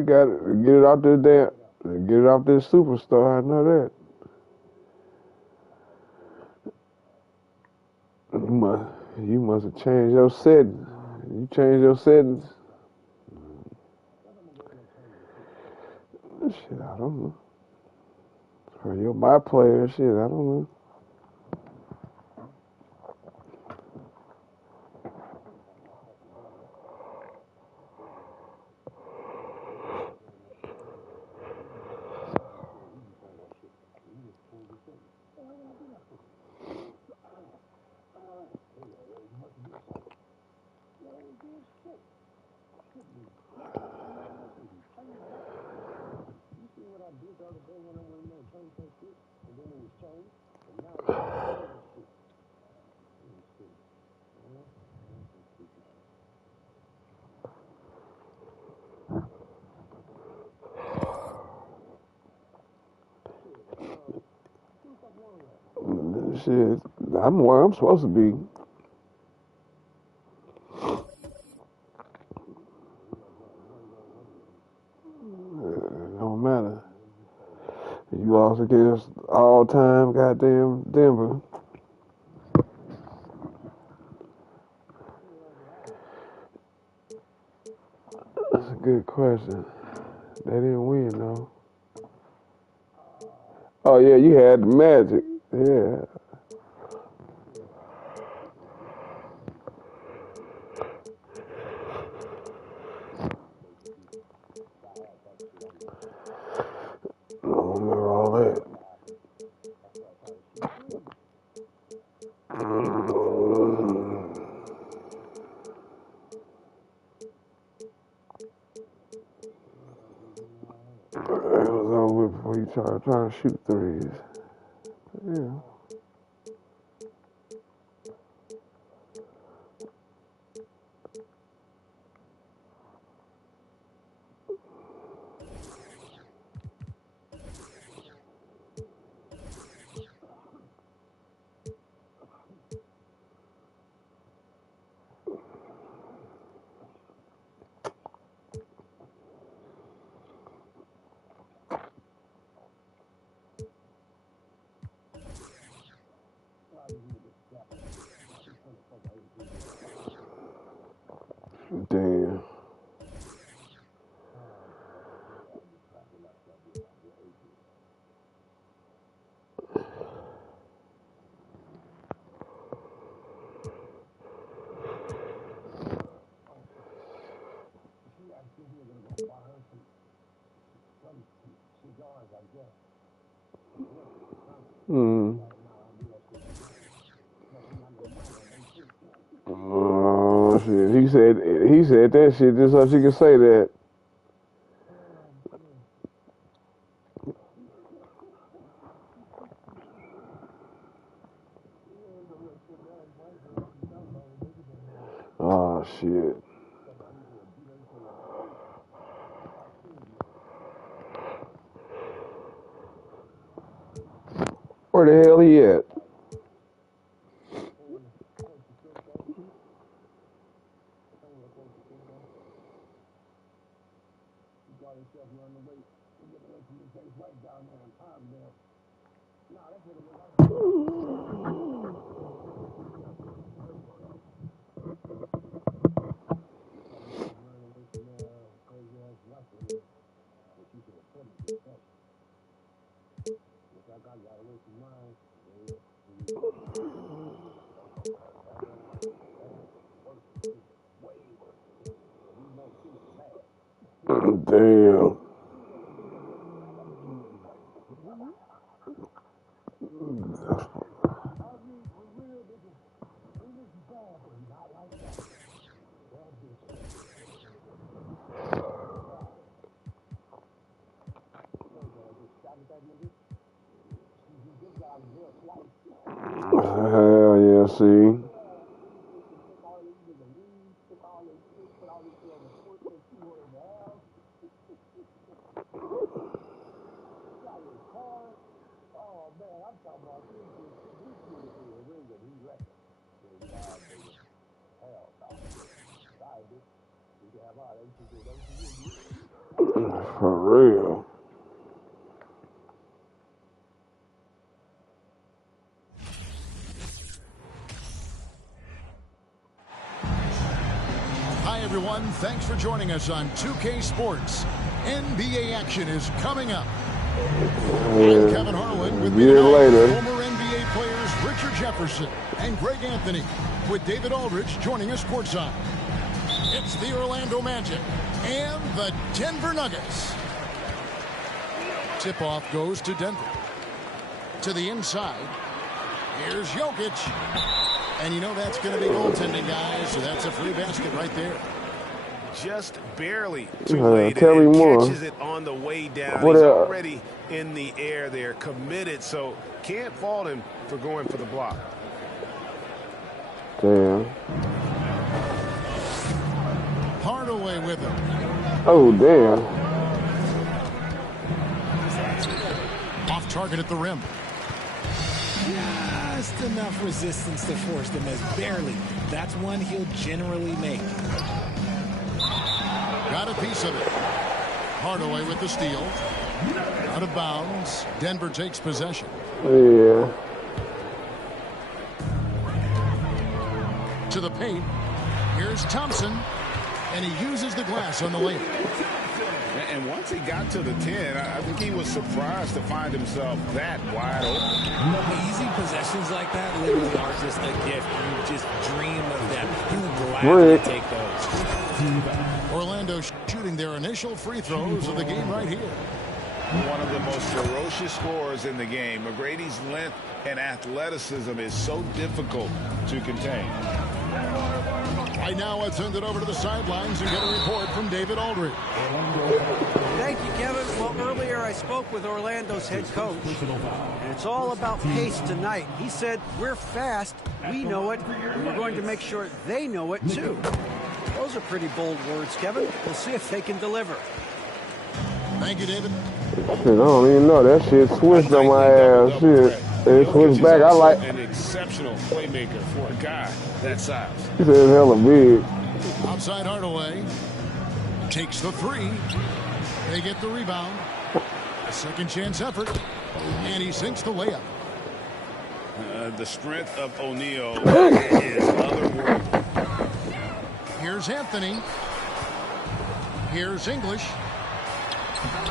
You got to get it off this damn, get it off this superstar. I know that. You must, you must have changed your settings. You changed your settings. Shit, I don't know. Or you're my player. Shit, I don't know. Shit, I'm where I'm supposed to be. It don't matter. You lost against all-time goddamn Denver. That's a good question. They didn't win though. Oh yeah, you had the Magic. Yeah. I don't remember all that. It was over before you try to shoot threes. Yeah. Damn. Hmm. Oh shit. He said that shit just so she could say that. Oh shit. Where the hell he at? Damn. Hell yeah, see. For real. Hi, everyone. Thanks for joining us on 2K Sports. NBA action is coming up. I'm Kevin Harlan with former NBA players Richard Jefferson and Greg Anthony, with David Aldridge joining us courtside. It's the Orlando Magic and the Denver Nuggets. Tip-off goes to Denver. To the inside. Here's Jokic. And you know that's going to be goaltending, guys, so that's a free basket right there. Just barely too late. Tell me more. Catches it on the way down. He's already in the air there, committed, so can't fault him for going for the block. Damn. Hardaway with him. Oh, damn. Off target at the rim. Just enough resistance to force them as barely. That's one he'll generally make. Got a piece of it. Hardaway with the steal. Out of bounds. Denver takes possession. Yeah. To the paint. Here's Thompson. And he uses the glass on the layup. And once he got to the 10, I think he was surprised to find himself that wide open. Easy possessions like that literally are just a gift. You just dream of them. You're glad to take those. Orlando shooting their initial free throws of the game right here. One of the most ferocious scorers in the game. McGrady's length and athleticism is so difficult to contain. Right now, I send it over to the sidelines and get a report from David Aldridge. Thank you, Kevin. Well, earlier I spoke with Orlando's head coach, and it's all about pace tonight. He said, we're fast, we know it, and we're going to make sure they know it, too. Those are pretty bold words, Kevin. We'll see if they can deliver. Thank you, David. Shit, I don't even know. That shit switched on my ass. Shit. It switched back. I like. An exceptional playmaker for a guy that size. He said hella big. Outside Hardaway. Takes the three. They get the rebound. A second chance effort. And he sinks the layup. The strength of O'Neal is otherworldly. Here's Anthony. Here's English.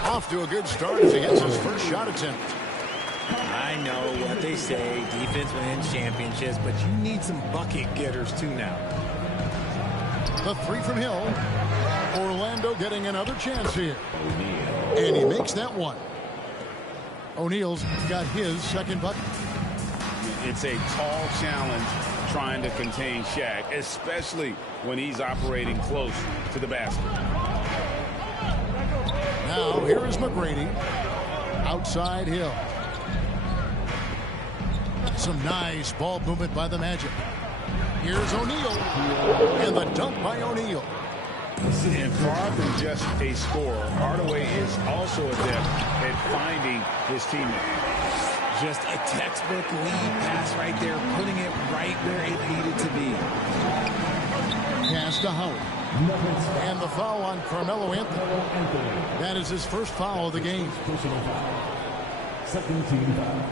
Off to a good start as he gets his first shot attempt. I know what they say, defense wins championships, but you need some bucket getters too now. The three from Hill. Orlando getting another chance here. And he makes that one. O'Neal's got his second bucket. It's a tall challenge trying to contain Shaq, especially when he's operating close to the basket. Now here is McGrady. Outside Hill. Some nice ball movement by the Magic. Here's O'Neal. And the dunk by O'Neal. And far from just a scorer, Hardaway is also adept at finding his teammate. Just a textbook lead pass right there, putting it right where it needed to be. Pass to Howard. And the foul on Carmelo Anthony. That is his first foul of the game. Second team foul.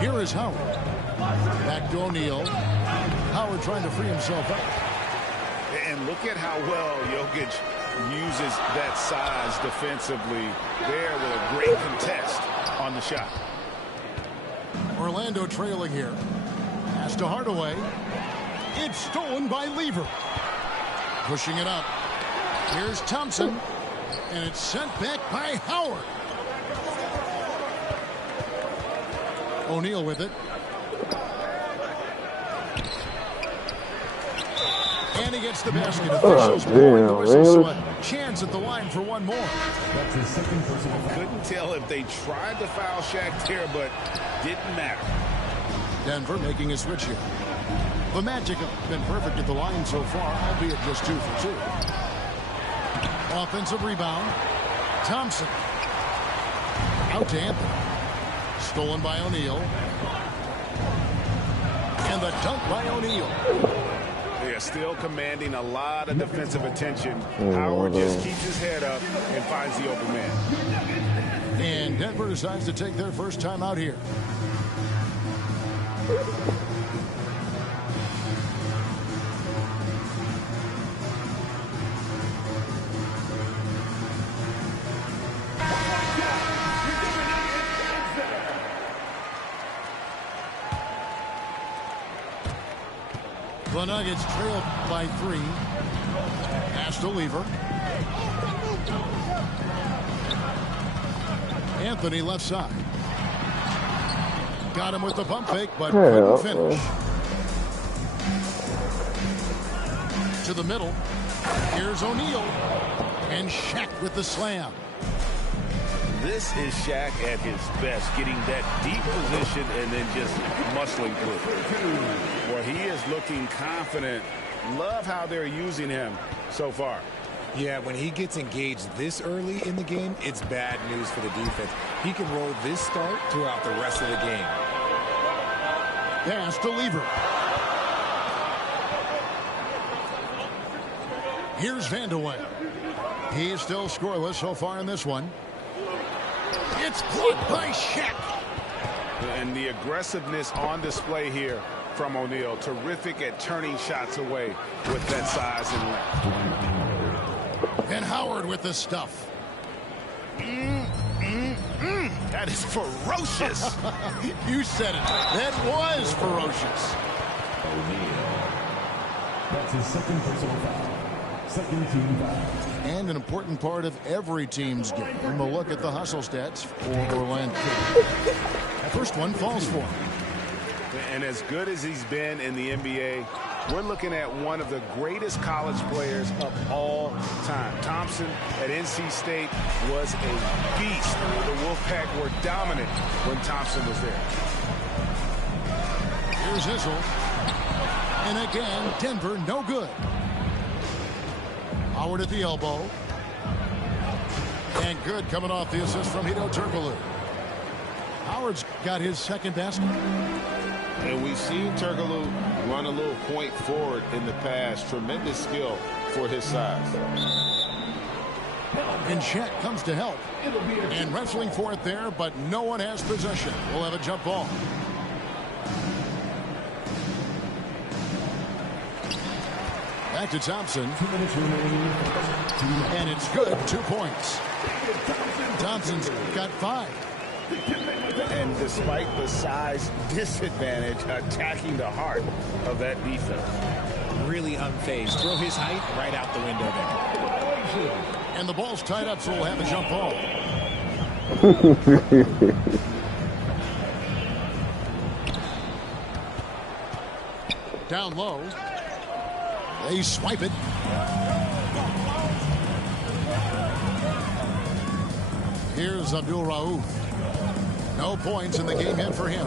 Here is Howard. Back to O'Neal. Howard trying to free himself up. And look at how well Jokic uses that size defensively there with a great contest on the shot. Orlando trailing here. Pass to Hardaway. It's stolen by Lever. Pushing it up. Here's Thompson. And it's sent back by Howard. O'Neal with it. And he gets the basket. Officials blowing the whistle, so a chance at the line for one more. That's his second personal foul. Couldn't tell if they tried to foul Shaq there, but didn't matter. Denver making a switch here. The Magic have been perfect at the line so far, albeit just 2 for 2. Offensive rebound. Thompson. Out to Anthony. Stolen by O'Neal. And the dunk by O'Neal. They're still commanding a lot of defensive attention. Howard just keeps his head up and finds the open man. And Denver decides to take their first time out here. The Nuggets trail by 3. Pass to Lever. Anthony left side. Got him with the pump fake, but couldn't finish. To the middle. Here's O'Neal. And Shaq with the slam. This is Shaq at his best, getting that deep position and then just muscling through. Well, he is looking confident. Love how they're using him so far. Yeah, when he gets engaged this early in the game, it's bad news for the defense. He can roll this start throughout the rest of the game. Pass to Lever. Here's Vandeweghe. He's still scoreless so far in this one. It's blocked by Shaq. And the aggressiveness on display here from O'Neal. Terrific at turning shots away with that size and length. And Howard with the stuff. That is ferocious. You said it. That was ferocious. That's his second personal foul. Second team foul. And an important part of every team's game. We'll look at the hustle stats for Orlando. That first one falls for him. And as good as he's been in the NBA, we're looking at one of the greatest college players of all time. Thompson at NC State was a beast. The Wolfpack were dominant when Thompson was there. Here's Issel. And again, Denver no good. Howard at the elbow. And good coming off the assist from Hedo Turkoglu. Howard's got his second basket. And we've seen Turkoglu run a little point forward in the past. Tremendous skill for his size. And Shaq comes to help. And wrestling for it there, but no one has possession. We'll have a jump ball. Back to Thompson. 2 minutes remaining. And it's good. 2 points. Thompson's got 5. And despite the size disadvantage, attacking the heart of that defense. Really unfazed. Throw his height right out the window there. And the ball's tied up, so we'll have a jump ball. Down low. They swipe it. Here's Abdul Rauf. No points in the game yet for him.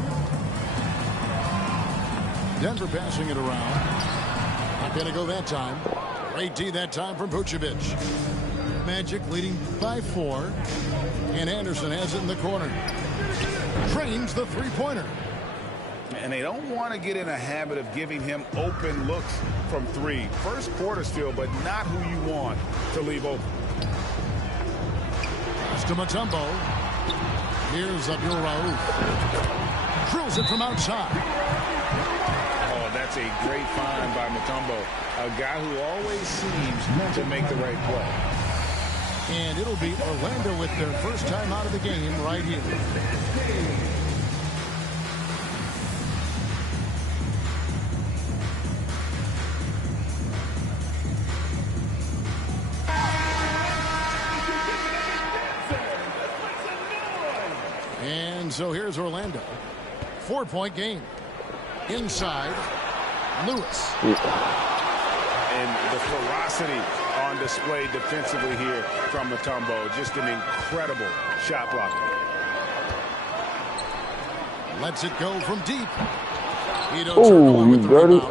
Denver passing it around. Not going to go that time. Great D that time from Vucevic. Magic leading by 4. And Anderson has it in the corner. Trains the three-pointer. And they don't want to get in a habit of giving him open looks from 3. First quarter still, but not who you want to leave open. Pass to Mutombo. Here's Abdul Rauf. Drills it from outside. Oh, that's a great find by Mutombo. A guy who always seems to make the right play. And it'll be Orlando with their first time out of the game right here. And so here's Orlando. 4-point game. Inside, Lewis. And the ferocity on display defensively here from Mutombo. Just an incredible shot blocker. Lets it go from deep. Oh, you dirty.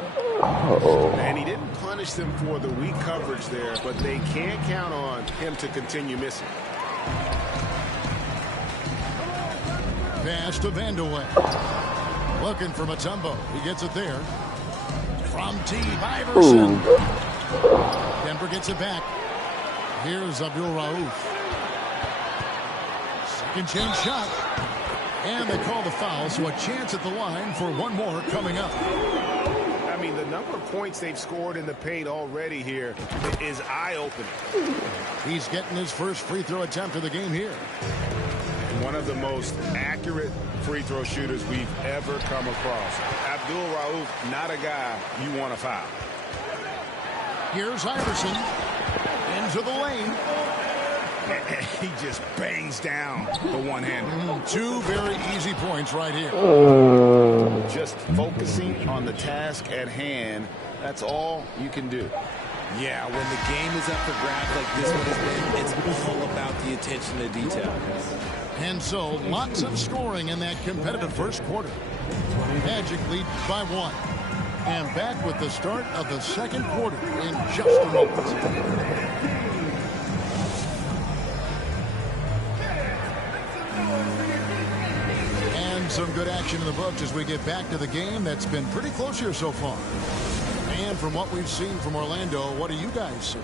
And he didn't punish them for the weak coverage there, but they can't count on him to continue missing. Pass to Vandeweghe. Looking for Mutombo. He gets it there. From T. Iverson. Denver gets it back. Here's Abdul Rauf. Second chance shot. And they call the foul, so a chance at the line for one more coming up. I mean, the number of points they've scored in the paint already here is eye-opening. He's getting his first free throw attempt of the game here. One of the most accurate free throw shooters we've ever come across. Abdul Rauf, not a guy you want to foul. Here's Iverson into the lane. He just bangs down the one-hander. Two very easy points right here. Just focusing on the task at hand, that's all you can do. Yeah, when the game is up for grabs like this one has been, it's all about the attention to detail. And so, lots of scoring in that competitive first quarter. Magic lead by 1. And back with the start of the second quarter in just a moment. Some good action in the books as we get back to the game that's been pretty close here so far. And from what we've seen from Orlando, what do you guys see?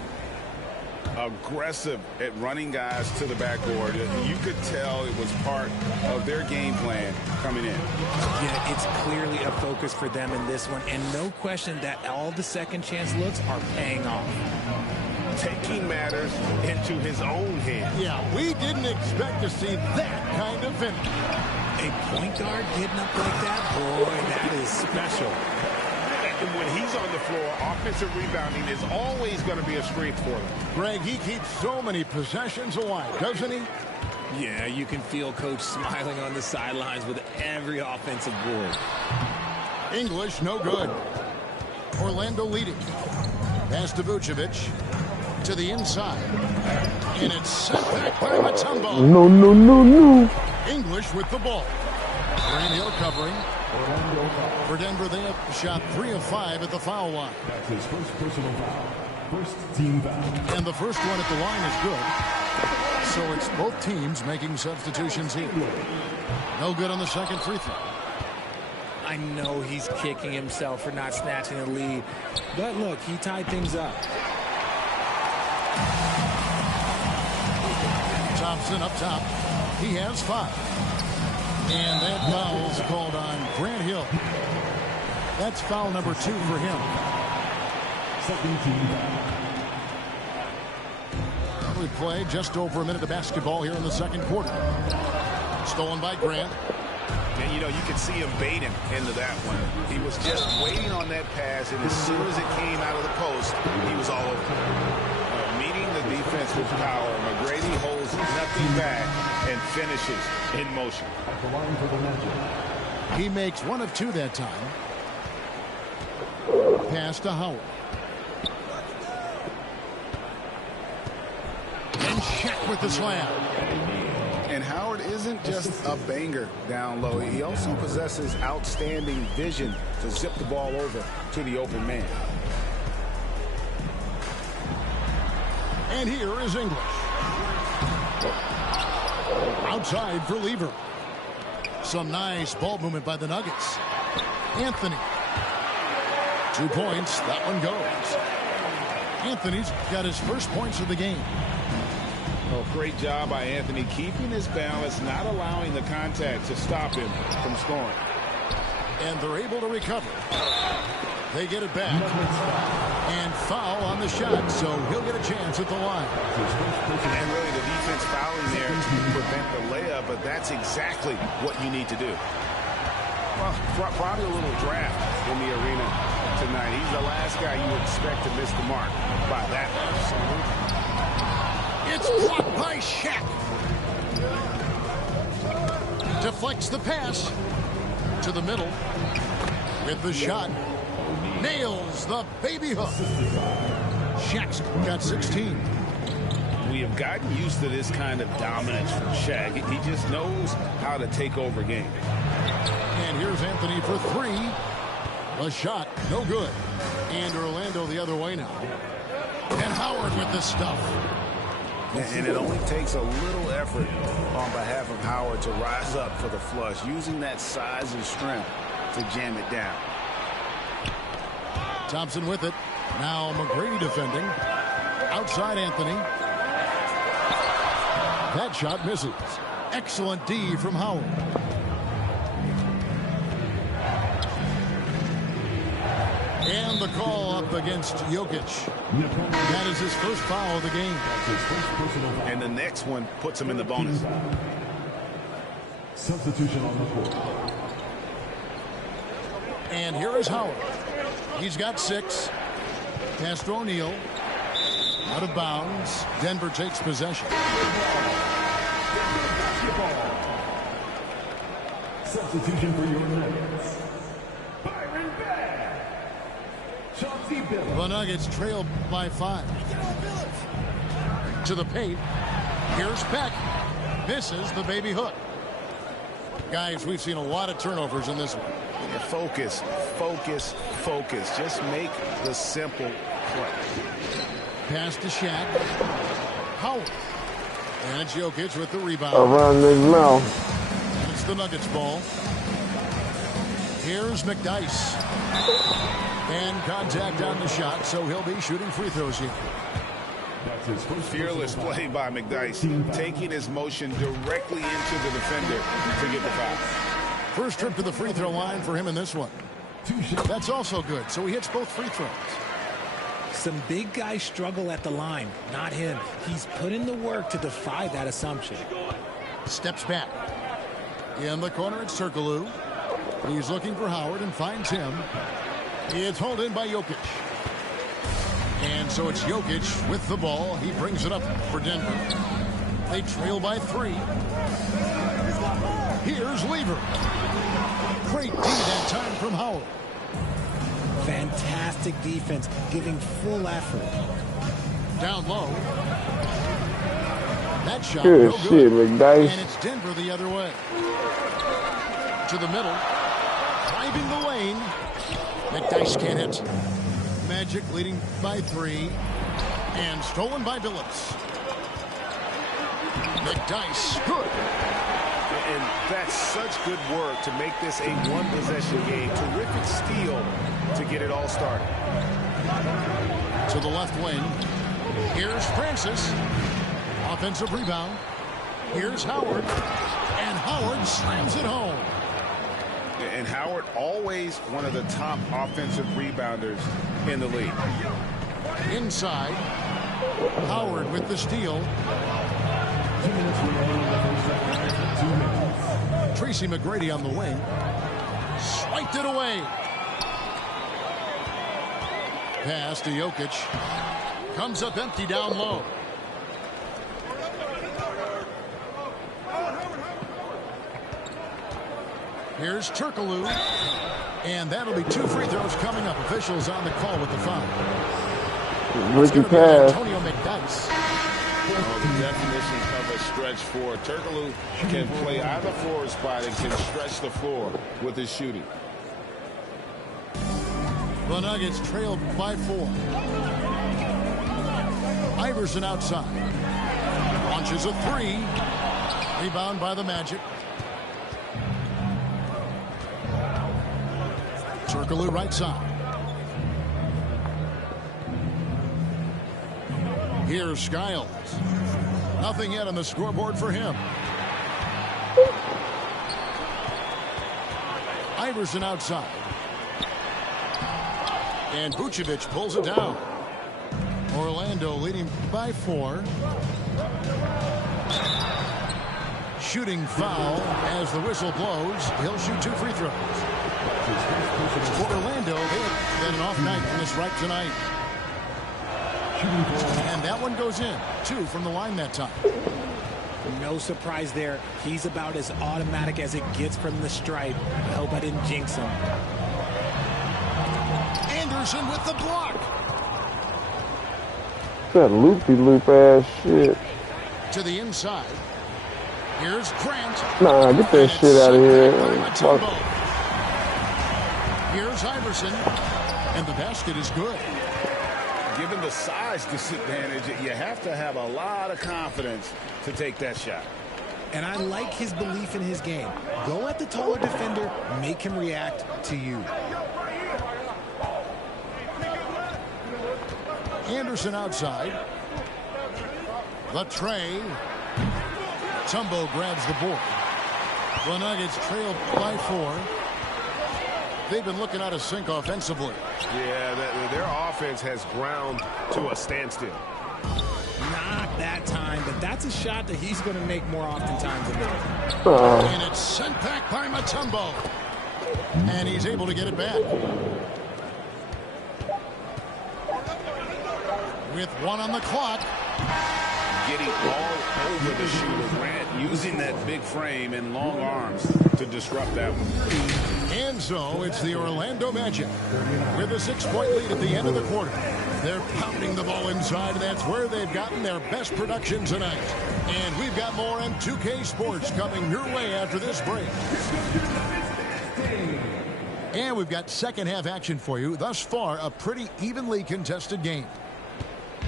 Aggressive at running guys to the backboard. You could tell it was part of their game plan coming in. Yeah, it's clearly a focus for them in this one, and no question that all the second chance looks are paying off. Taking matters into his own hands. Yeah, we didn't expect to see that kind of finish. A point guard getting up like that, boy, that is special. And when he's on the floor, offensive rebounding is always going to be a strength for him. Greg, he keeps so many possessions alive, doesn't he? Yeah, you can feel Coach smiling on the sidelines with every offensive board. English, no good. Orlando leading. Pass to Vucevic. To the inside. And it's sent back by Mutombo. No. English with the ball. Grant Hill covering. For Denver, they have shot 3 of 5 at the foul line. That's his first personal foul. First team foul. And the first one at the line is good. So it's both teams making substitutions here. No good on the second free throw. I know he's kicking himself for not snatching the lead. But look, he tied things up. Thompson up top. He has 5. And that foul is called on Grant Hill. That's foul number 2 for him. Second team foul. We played just over a minute of basketball here in the second quarter. Stolen by Grant. And, you know, you could see him baiting into that one. He was just waiting on that pass, and as soon as it came out of the post, he was all over. Meeting the defense with power, McGrady holds nothing back and finishes in motion. At the line for the Magic. He makes 1 of 2 that time. Pass to Howard. And Shaq with the slam. And Howard isn't just a banger down low. He also possesses outstanding vision to zip the ball over to the open man. And here is English. Outside for Lever. Some nice ball movement by the Nuggets. Anthony. 2 points. That one goes. Anthony's got his first points of the game. Oh, great job by Anthony keeping his balance, not allowing the contact to stop him from scoring. And they're able to recover. They get it back. And foul on the shot, so he'll get a chance at the line. And really the defense fouling there to prevent the layup, but that's exactly what you need to do. Well, probably a little draft in the arena tonight. He's the last guy you would expect to miss the mark by that much. It's blocked by Shaq. Deflects the pass to the middle with the shot. Nails the baby hook. Shaq's got 16. We have gotten used to this kind of dominance from Shaq. He just knows how to take over games. And here's Anthony for 3. A shot, no good. And Orlando the other way now. And Howard with the stuff. And it only takes a little effort on behalf of Howard to rise up for the flush, using that size and strength to jam it down. Thompson with it. Now McGrady defending. Outside Anthony. That shot misses. Excellent D from Howard. And the call up against Jokic. That is his first foul of the game. And the next one puts him in the bonus. Substitution on the court. And here is Howard. He's got 6. Castro O'Neal. Out of bounds. Denver takes possession. Substitution for your Nuggets. Byron Bass. Chauncey Billups. The Nuggets trail by 5. To the paint. Here's Beck. Misses the baby hook. Guys, we've seen a lot of turnovers in this one. Yeah, focus, focus, focus. Just make the simple play. Pass to Shaq. Howard. And it's Jokic with the rebound. Around his mouth. It's the Nuggets ball. Here's McDyess. And contact on the shot, so he'll be shooting free throws here. Fearless play by McDyess, taking his motion directly into the defender to get the foul. First trip to the free throw line for him in this one. That's also good, so he hits both free throws. Some big guys struggle at the line, not him. He's put in the work to defy that assumption. Steps back. In the corner, it's Turkoglu. He's looking for Howard and finds him. It's hauled in by Jokic. And so it's Jokic with the ball. He brings it up for Denver. They trail by 3. Here's Lever. Great D that time from Howard. Fantastic defense, giving full effort. Down low. That shot Good no shit, good. McDyess. And it's Denver the other way. To the middle. Driving the lane. McDyess can't hit. Magic leading by 3. And stolen by Billups. McDyess, good. And that's such good work to make this a one-possession game. Terrific steal to get it all started. To the left wing. Here's Francis. Offensive rebound. Here's Howard. And Howard slams it home. And Howard, always one of the top offensive rebounders in the league. Inside. Howard with the steal. 2 minutes remaining in the first second. 2 minutes. Tracy McGrady on the wing. Swiped it away. Pass to Jokic. Comes up empty down low. Here's Turkoglu. And that'll be 2 free throws coming up. Officials on the call with the foul. Ricky pass. Antonio McDyess. The definition of a stretch four. Turkoglu can play either forward spot and can stretch the floor with his shooting. The Nuggets trail by 4. Iverson outside. Launches a 3. Rebound by the Magic. Turkoglu right side. Here's Skiles. Nothing yet on the scoreboard for him. Iverson outside. And Vucevic pulls it down. Orlando leading by 4. Shooting foul as the whistle blows. He'll shoot 2 free throws. For Orlando, they had an off night from the stripe tonight. And that one goes in. 2 from the line that time. No surprise there. He's about as automatic as it gets from the stripe. I hope I didn't jinx him. Anderson with the block. That loopy-loop ass shit. To the inside. Here's Grant. Nah, get that shit out of here. Fuck. Here's Iverson. And the basket is good. Given the size disadvantage, you have to have a lot of confidence to take that shot. And I like his belief in his game. Go at the taller defender, make him react to you. Anderson outside. The tray. Mutombo grabs the board. The Nuggets trailed by 4. They've been looking out of sync offensively. Yeah, their offense has ground to a standstill. Not that time, but that's a shot that he's going to make more oftentimes than not. And it's sent back by Mutombo. And he's able to get it back. With 1 on the clock. Getting all over the shooter, Grant, using that big frame and long arms to disrupt that one. And so it's the Orlando Magic with a 6-point lead at the end of the quarter. They're pounding the ball inside, and that's where they've gotten their best production tonight. And we've got more on 2K Sports coming your way after this break. And we've got second half action for you. Thus far, a pretty evenly contested game.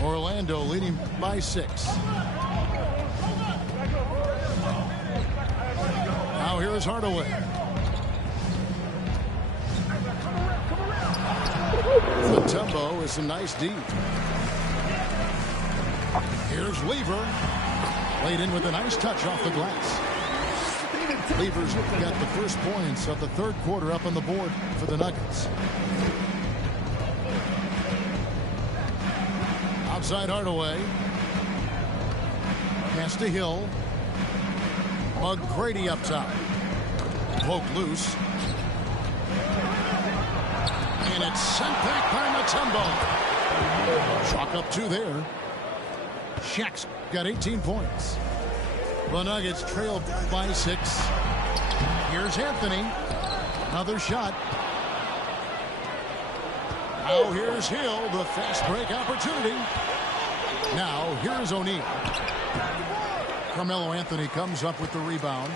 Orlando leading by 6. Now here's Hardaway. Mutombo is a nice D. Here's Lever. Laid in with a nice touch off the glass. Lever's got the first points of the third quarter up on the board for the Nuggets. Outside Hardaway. Pass to Hill. McGrady up top. Poked loose. And it's sent back by Mutombo. Chalk up 2 there. Shaq's got 18 points. The Nuggets trailed by 6. Here's Anthony. Another shot. Now here's Hill, the fast break opportunity. Now here's O'Neal. Carmelo Anthony comes up with the rebound.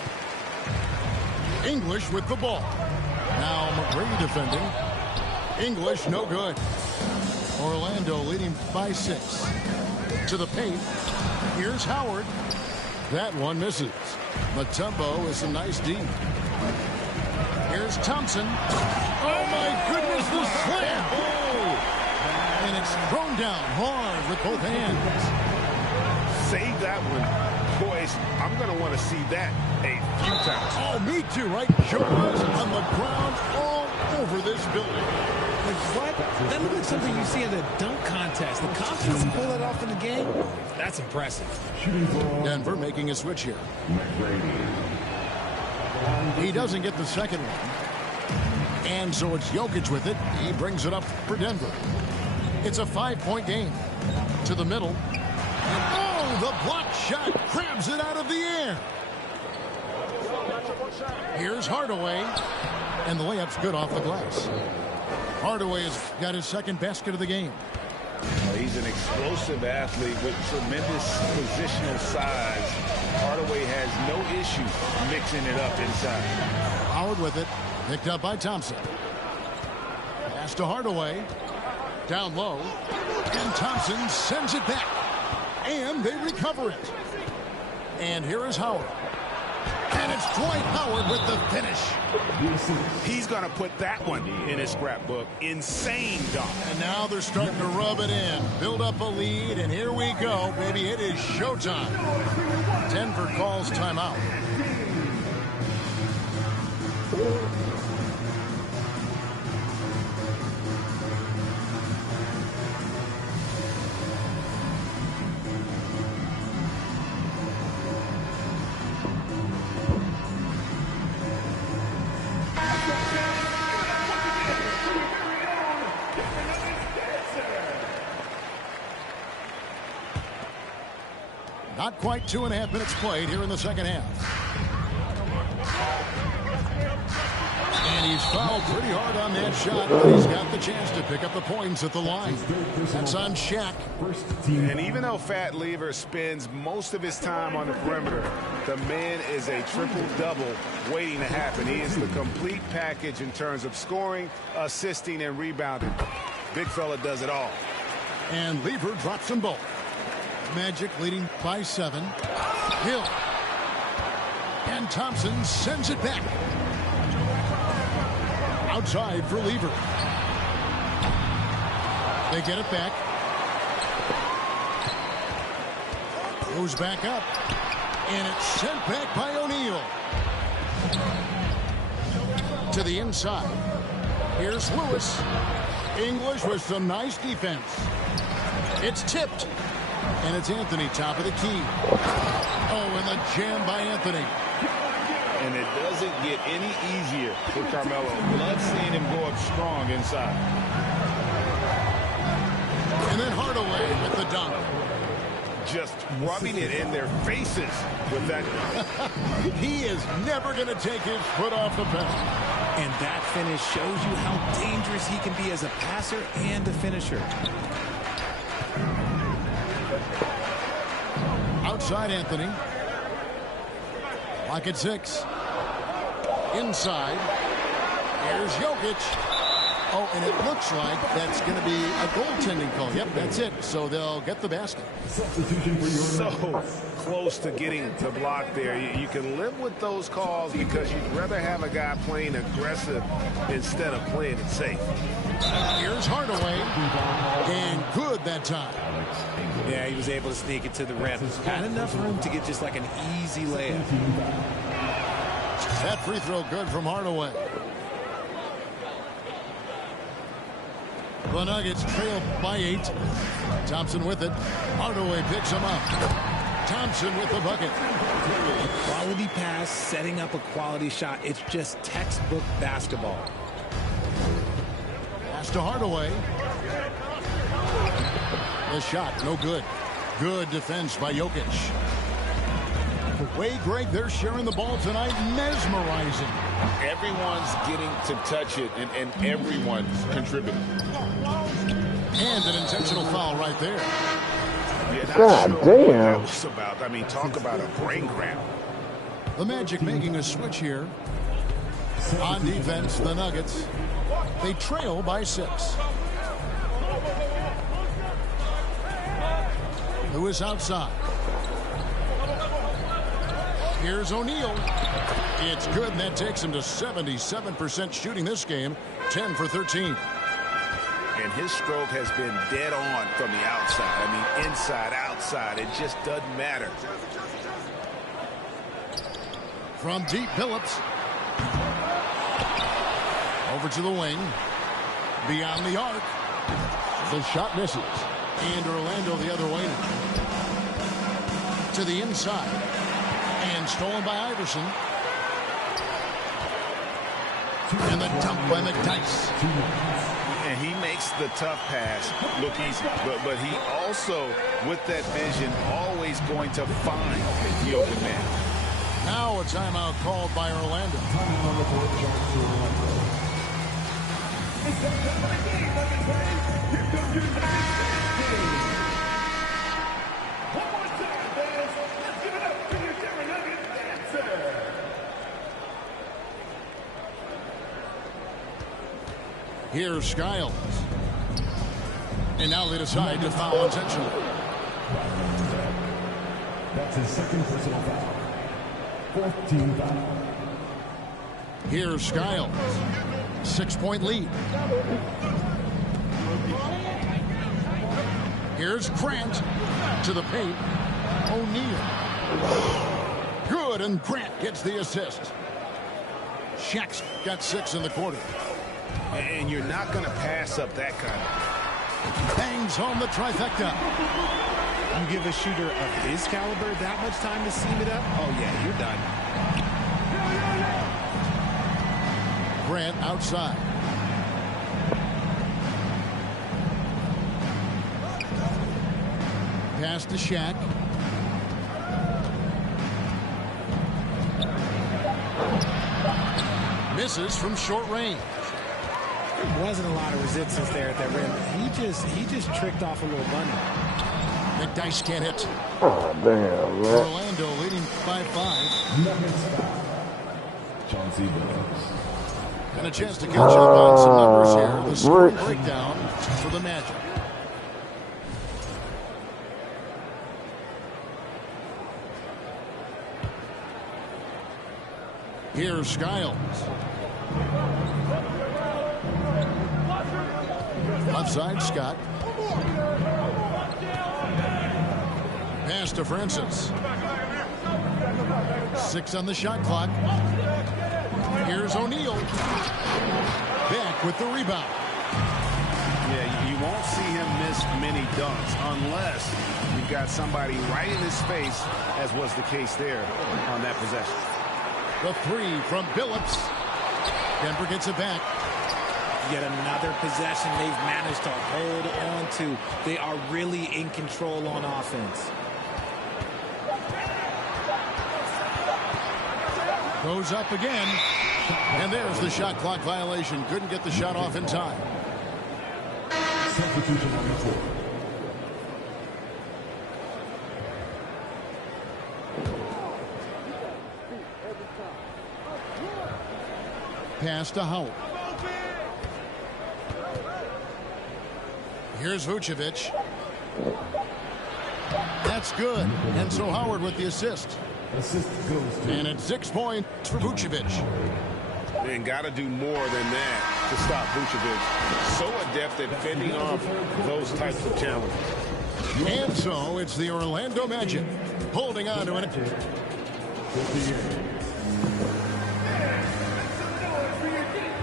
English with the ball. Now McGrady defending. English no good. Orlando leading by 6. To the paint. Here's Howard. That one misses. Mutombo is a nice D. Here's Thompson. Oh my goodness, the slam! Oh! And it's thrown down hard with both hands. Save that one. Boys, I'm going to want to see that a few times. Oh, me too, right? Jaws on the ground all over this building. What? That looks like something you see in the dunk contest. The confidence to pull that off in the game, that's impressive. Denver making a switch here. He doesn't get the second one. And so it's Jokic with it. He brings it up for Denver. It's a 5-point game. To the middle. And oh, the block shot grabs it out of the air. Here's Hardaway. And the layup's good off the glass. Hardaway has got his second basket of the game. He's an explosive athlete with tremendous positional size. Hardaway has no issue mixing it up inside. Howard with it. Picked up by Thompson. Pass to Hardaway. Down low. And Thompson sends it back. And they recover it. And here is Howard. And it's Dwight Howard with the finish. He's going to put that one in his scrapbook. Insane dunk. And now they're starting to rub it in. Build up a lead, and here we go, baby. It is showtime. Denver calls timeout. Not quite 2.5 minutes played here in the second half. And he's fouled pretty hard on that shot, but he's got the chance to pick up the points at the line. That's on Shaq. And even though Fat Lever spends most of his time on the perimeter, the man is a triple-double waiting to happen. He is the complete package in terms of scoring, assisting, and rebounding. Big fella does it all. And Lever drops them both. Magic leading by 7. Hill. And Thompson sends it back. Outside for Lever. They get it back. Goes back up. And it's sent back by O'Neal. To the inside. Here's Lewis. English with some nice defense. It's tipped. And it's Anthony, top of the key. Oh, and the jam by Anthony. And it doesn't get any easier for Carmelo. Love seeing him go up strong inside. And then Hardaway with the dunk. Just rubbing it in their faces with that. He is never going to take his foot off the pedal. And that finish shows you how dangerous he can be as a passer and a finisher. Outside Anthony. Lock at 6. Inside. Here's Jokic. Oh, and it looks like that's going to be a goaltending call. Yep, that's it. So they'll get the basket. So close to getting the block there. You can live with those calls because you'd rather have a guy playing aggressive instead of playing it safe. Here's Hardaway. And good that time. Yeah, he was able to sneak it to the rim. Had enough room to get just like an easy layup. That free throw good from Hardaway. The Nuggets trail by 8. Thompson with it. Hardaway picks him up. Thompson with the bucket. Quality pass, setting up a quality shot. It's just textbook basketball. Pass to Hardaway. The shot, no good. Good defense by Jokic. Way, Greg, they're sharing the ball tonight. Mesmerizing. Everyone's getting to touch it, and everyone's contributing. And an intentional foul right there. Yeah, God sure damn. what that was about. I mean, talk about a brain cramp. The Magic making a switch here. On defense, the Nuggets. They trail by 6. Lewis outside. Here's O'Neal. It's good, and that takes him to 77% shooting this game. 10 for 13. And his stroke has been dead on from the outside. I mean, inside, outside. It just doesn't matter. From deep, Phillips. Over to the wing. Beyond the arc. The shot misses. And Orlando the other way now. To the inside. And stolen by Iverson. And the dump by McDyess. And he makes the tough pass look easy. But he also, with that vision, always going to find the open man. Now a timeout called by Orlando. Here's Skiles. And now they decide to foul intentionally. That's his second personal foul. 4th team foul. Here's Skiles. 6-point lead. Here's Grant to the paint. O'Neal. Good, and Grant gets the assist. Shaq's got 6 in the quarter. And you're not going to pass up that kind of. Bangs home the trifecta. You give a shooter of his caliber that much time to seam it up? Oh, yeah, you're done. Grant outside. Pass to Shaq. Misses from short range. There wasn't a lot of resistance there at that rim. He just tricked off a little bunny. McDyess can't hit. Oh, damn, man. Orlando leading by 5. Nuggets foul. Chauncey Billups. And a chance to catch up on some numbers here. The score breakdown for the Magic. Here's Skiles. Outside Scott. Pass to Francis. 6 on the shot clock. Here's O'Neal. Back with the rebound. Yeah, you won't see him miss many dunks unless you've got somebody right in his face, as was the case there on that possession. The 3 from Billups. Denver gets it back. Yet another possession they've managed to hold on to. They are really in control on offense. Goes up again. And there's the shot clock violation. Couldn't get the shot off in time. Substitution on the floor. Pass to Howard. Here's Vucevic. That's good. And so Howard with the assist. Assist goes to. And it's 6 points for Vucevic. And got to do more than that to stop Vucevic. So adept at fending off those types of challenges. And so it's the Orlando Magic holding on to it.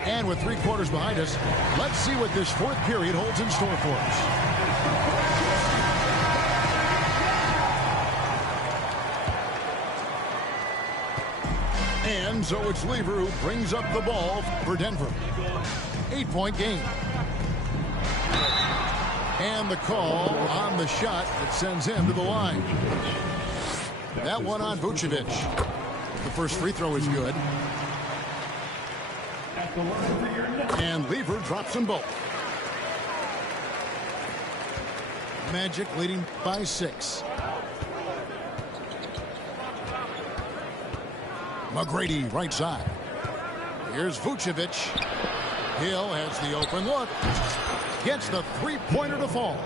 And with 3 quarters behind us, let's see what this 4th period holds in store for us. And so it's Lever who brings up the ball for Denver. 8-point game. And the call on the shot that sends him to the line. That one on Vucevic. The first free throw is good. And Lever drops them both. Magic leading by 6. McGrady right side. Here's Vucevic. Hill has the open look. Gets the 3-pointer to fall.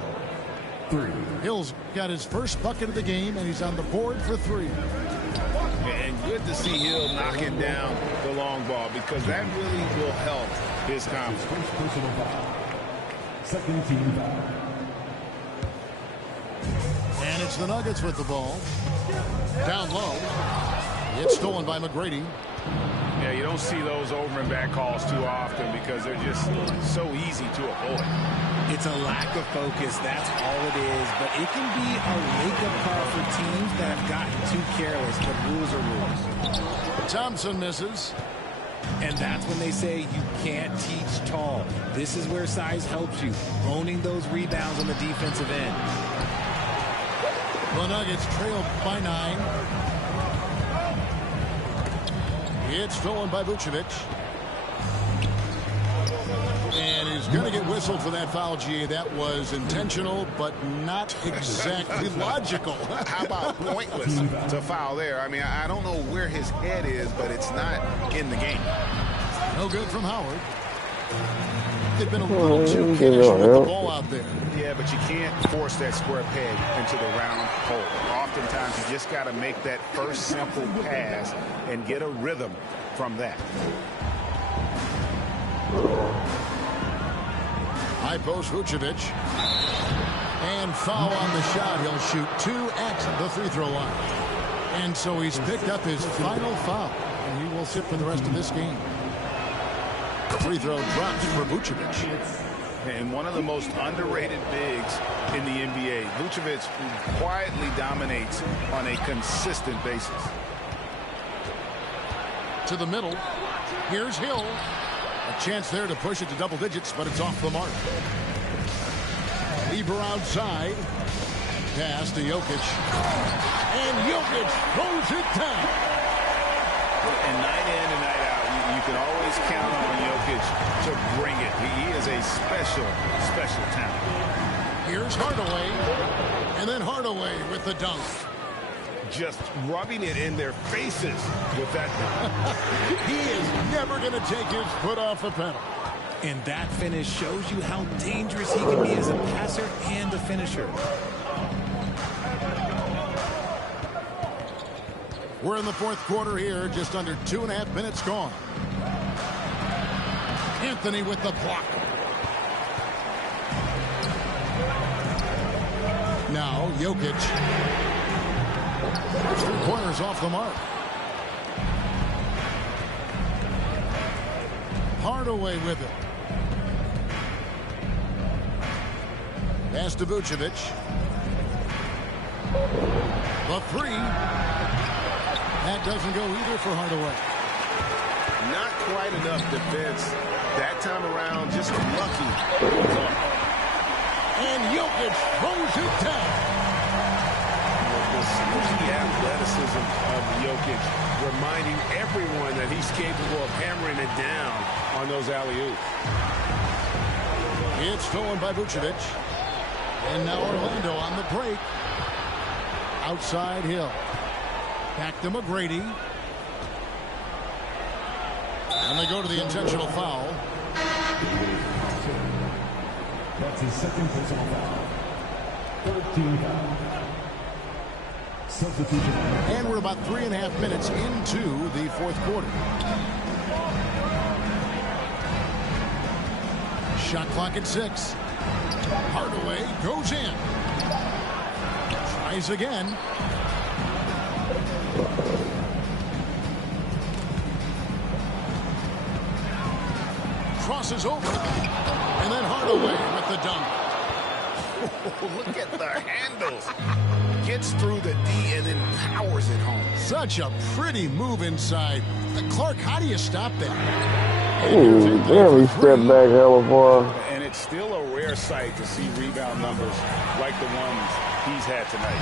3. Hill's got his first bucket of the game, and he's on the board for 3. And good to see Hill knocking down the long ball because that really will help his confidence. First personal foul. Second team foul. And it's the Nuggets with the ball. Down low. It's stolen by McGrady. Yeah, you don't see those over and back calls too often because they're just so easy to avoid. It's a lack of focus, that's all it is. But it can be a wake-up call for teams that have gotten too careless, but rules are rules. Thompson misses. And that's when they say you can't teach tall. This is where size helps you, owning those rebounds on the defensive end. The Nuggets trail by 9. It's stolen by Vucevic. And he's going to get whistled for that foul, G. That was intentional, but not exactly logical. How about pointless to foul there? I mean, I don't know where his head is, but it's not in the game. No good from Howard. They've been a little too casual with the ball out there. Yeah, but you can't force that square peg into the round hole. Oftentimes, you just got to make that first simple pass and get a rhythm from that. High post Vucevic. And foul on the shot. He'll shoot 2 at the free throw line. And so he's picked up his final foul. And he will sit for the rest of this game. Free throw drops for Vucevic. And one of the most underrated bigs in the NBA. Vucevic quietly dominates on a consistent basis. To the middle. Here's Hill. A chance there to push it to double digits, but it's off the mark. Lever outside. Pass to Jokic. And Jokic throws it down. And night in and night out, you can always count on Jokic to bring it. He is a special talent. Here's Hardaway. And then Hardaway with the dunk. Just rubbing it in their faces with that. He is never going to take his foot off the pedal. And that finish shows you how dangerous he can be as a passer and a finisher. We're in the 4th quarter here, just under 2.5 minutes gone. Anthony with the block. Now Jokic. Three-pointers off the mark. Hardaway with it. Pass to Vucevic. The three. That doesn't go either for Hardaway. Not quite enough defense. That time around, just lucky. And Jokic throws it down. The sneaky athleticism of Jokic reminding everyone that he's capable of hammering it down on those alley-oops. It's stolen by Vucevic. And now Orlando on the break. Outside Hill. Back to McGrady. And they go to the intentional foul. That's his second personal foul. 13 foul. Substitution. And we're about 3.5 minutes into the fourth quarter. Shot clock at 6. Hardaway goes in. Tries again. Crosses over. And then Hardaway with the dunk. Look at the handles. Gets through the D and then powers it home. Such a pretty move inside. Clark, how do you stop that? Ooh, damn, he stepped back hella far. And it's still a rare sight to see rebound numbers like the ones he's had tonight.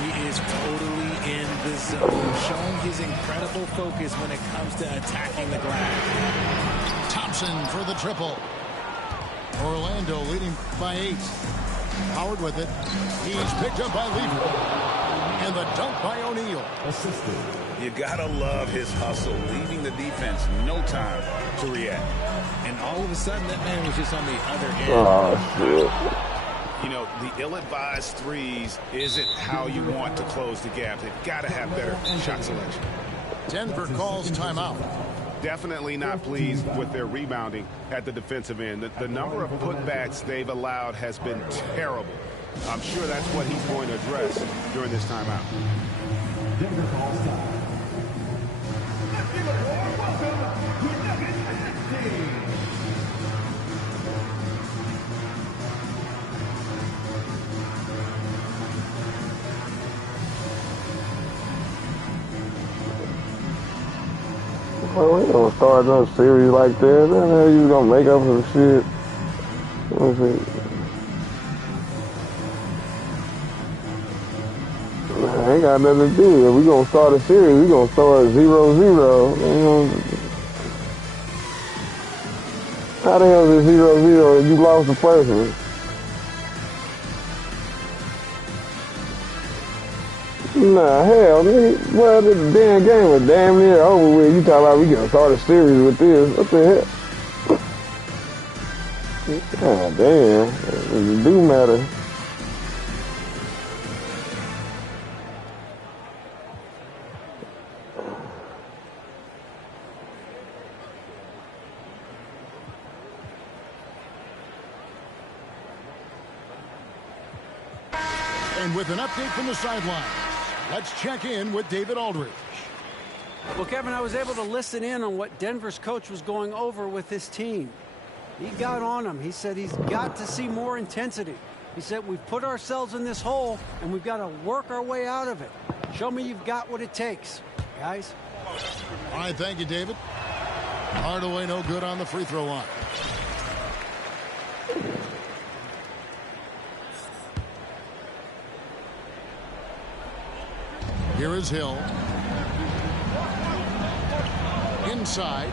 He is totally in the zone, showing his incredible focus when it comes to attacking the glass. Thompson for the triple. Orlando leading by 8. Howard with it. He's picked up by Lever. And the dunk by O'Neal. Assisted. You gotta love his hustle, leaving the defense no time to react. And all of a sudden, that man was just on the other end. Oh, shit. You know, the ill-advised threes isn't how you want to close the gap. They've got to have better shot selection. Denver calls timeout. Definitely not pleased with their rebounding at the defensive end. The number of putbacks they've allowed has been terrible. I'm sure that's what he's going to address during this timeout. Denver calls time. Well, we don't start no series like that. How the hell you gonna make up for the shit? Let me see. Ain't got nothing to do. If we gonna start a series, we gonna start 0-0. How the hell is it 0-0 if you lost the first one? Nah, hell, nigga. Well, this damn game was damn near over with. You talking about we gonna start a series with this? What the hell? God damn, it do matter. And with an update from the sideline, let's check in with David Aldridge. Well, Kevin, I was able to listen in on what Denver's coach was going over with his team. He got on him. He said he's got to see more intensity. He said we've put ourselves in this hole, and we've got to work our way out of it. Show me you've got what it takes, guys. All right, thank you, David. Hardaway no good on the free throw line. Here is Hill. Inside.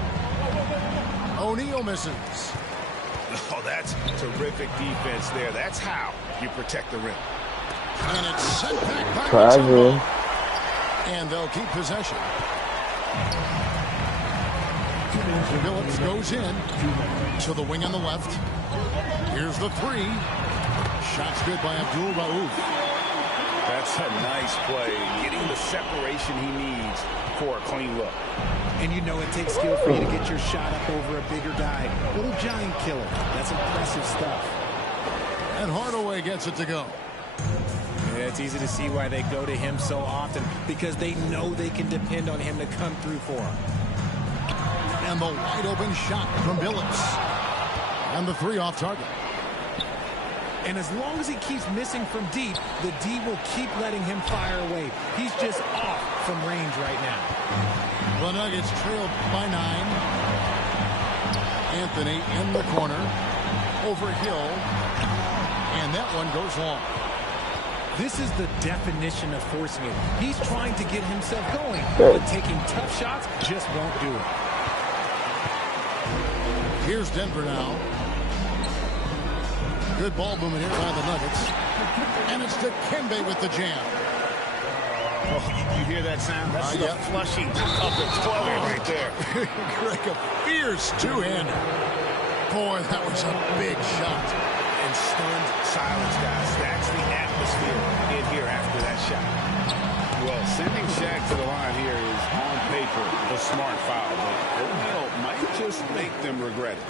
O'Neal misses. Oh, that's terrific defense there. That's how you protect the rim. And it's sent back by Try Mutombo. again. And they'll keep possession. Phillips goes in to the wing on the left. Here's the three. Shot's good by Abdul Rauf. That's a nice play, getting the separation he needs for a clean look. And you know it takes skill for you to get your shot up over a bigger guy. Little giant killer. That's impressive stuff. And Hardaway gets it to go. Yeah, it's easy to see why they go to him so often, because they know they can depend on him to come through for them. And the wide open shot from Billups. And the three off target. And as long as he keeps missing from deep, the D will keep letting him fire away. He's just off from range right now. The Nuggets trailed by 9. Anthony in the corner. Over Hill. And that one goes long. This is the definition of forcing it. He's trying to get himself going, but taking tough shots just won't do it. Here's Denver now. Good ball movement here by the Nuggets. And it's Dikembe with the jam. Oh, you hear that sound? That's the flushing of the toilet right there. Greg, a fierce two-hander. Boy, that was a big shot. And stunned silence, guys. That's the atmosphere in here after that shot. Well, sending Shaq to the line here is on paper a smart foul, but O'Neal might just make them regret it.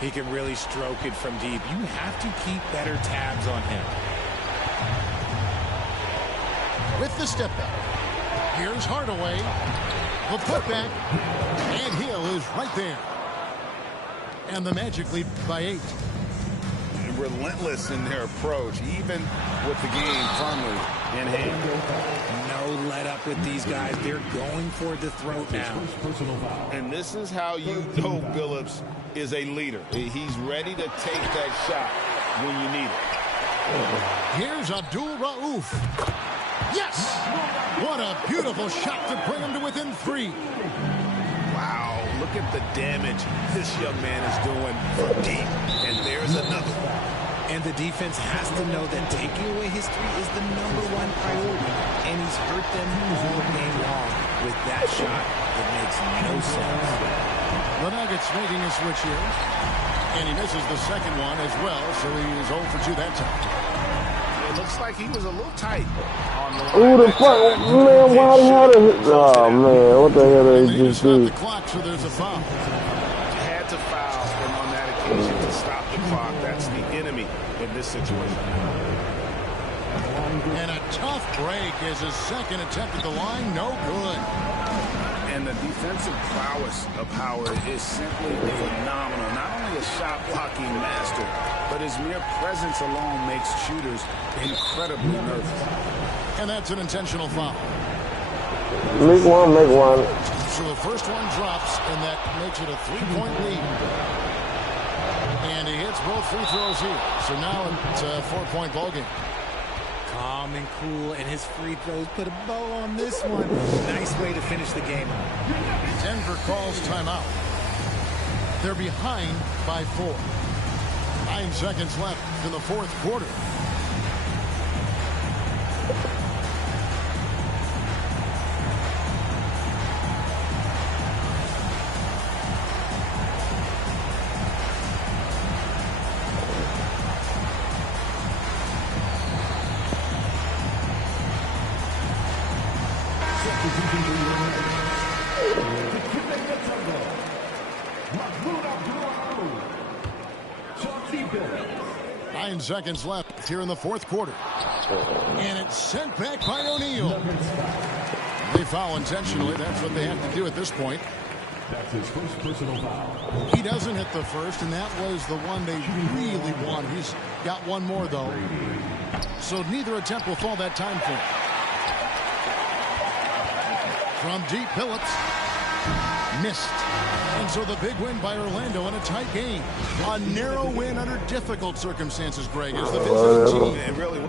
He can really stroke it from deep. You have to keep better tabs on him. With the step back. Here's Hardaway. The putback. And Hill is right there. And the Magic lead by 8. Relentless in their approach, even with the game firmly in hand. No let up with these guys. They're going for the throat now. And this is how you know Billups is a leader. He's ready to take that shot when you need it. Here's Abdul Rauf. Yes! What a beautiful shot to bring him to within 3. Wow, look at the damage this young man is doing from deep. And there's another. And the defense has to know that taking away his 3 is the #1 priority. And he's hurt them all game long. With that shot, it makes no sense. The Nuggets making a switch here. And he misses the second one as well, so he is 0 for 2 that time. It looks like he was a little tight on the line. Who the fuck, man, why the hell did it? Oh, man, what the hell did they just do? The clock, so there's a foul. Had to foul him on that occasion to stop the clock. That's the enemy in this situation. And a tough break as his second attempt at the line, no good. And the defensive prowess of Howard is simply phenomenal. Not only a shot blocking master, but his mere presence alone makes shooters incredibly nervous. And that's an intentional foul. Make one, make one. So the first one drops, and that makes it a 3-point lead. And he hits both free throws here. So now it's a 4-point ball game. Calm and cool, and his free throws put a bow on this one. Nice way to finish the game. Denver calls timeout. They're behind by 4. 9 seconds left in the fourth quarter. Seconds left here in the fourth quarter. And it's sent back by O'Neal. They foul intentionally. That's what they have to do at this point. That's his first personal foul. He doesn't hit the first, and that was the one they really won. He's got one more, though. So neither attempt will fall that time for him. From deep, Billups. Missed. And so the big win by Orlando in a tight game. A narrow win under difficult circumstances, Greg, as the visiting team. It really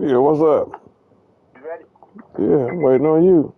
Yeah, what's up? You ready? Yeah, I'm waiting on you.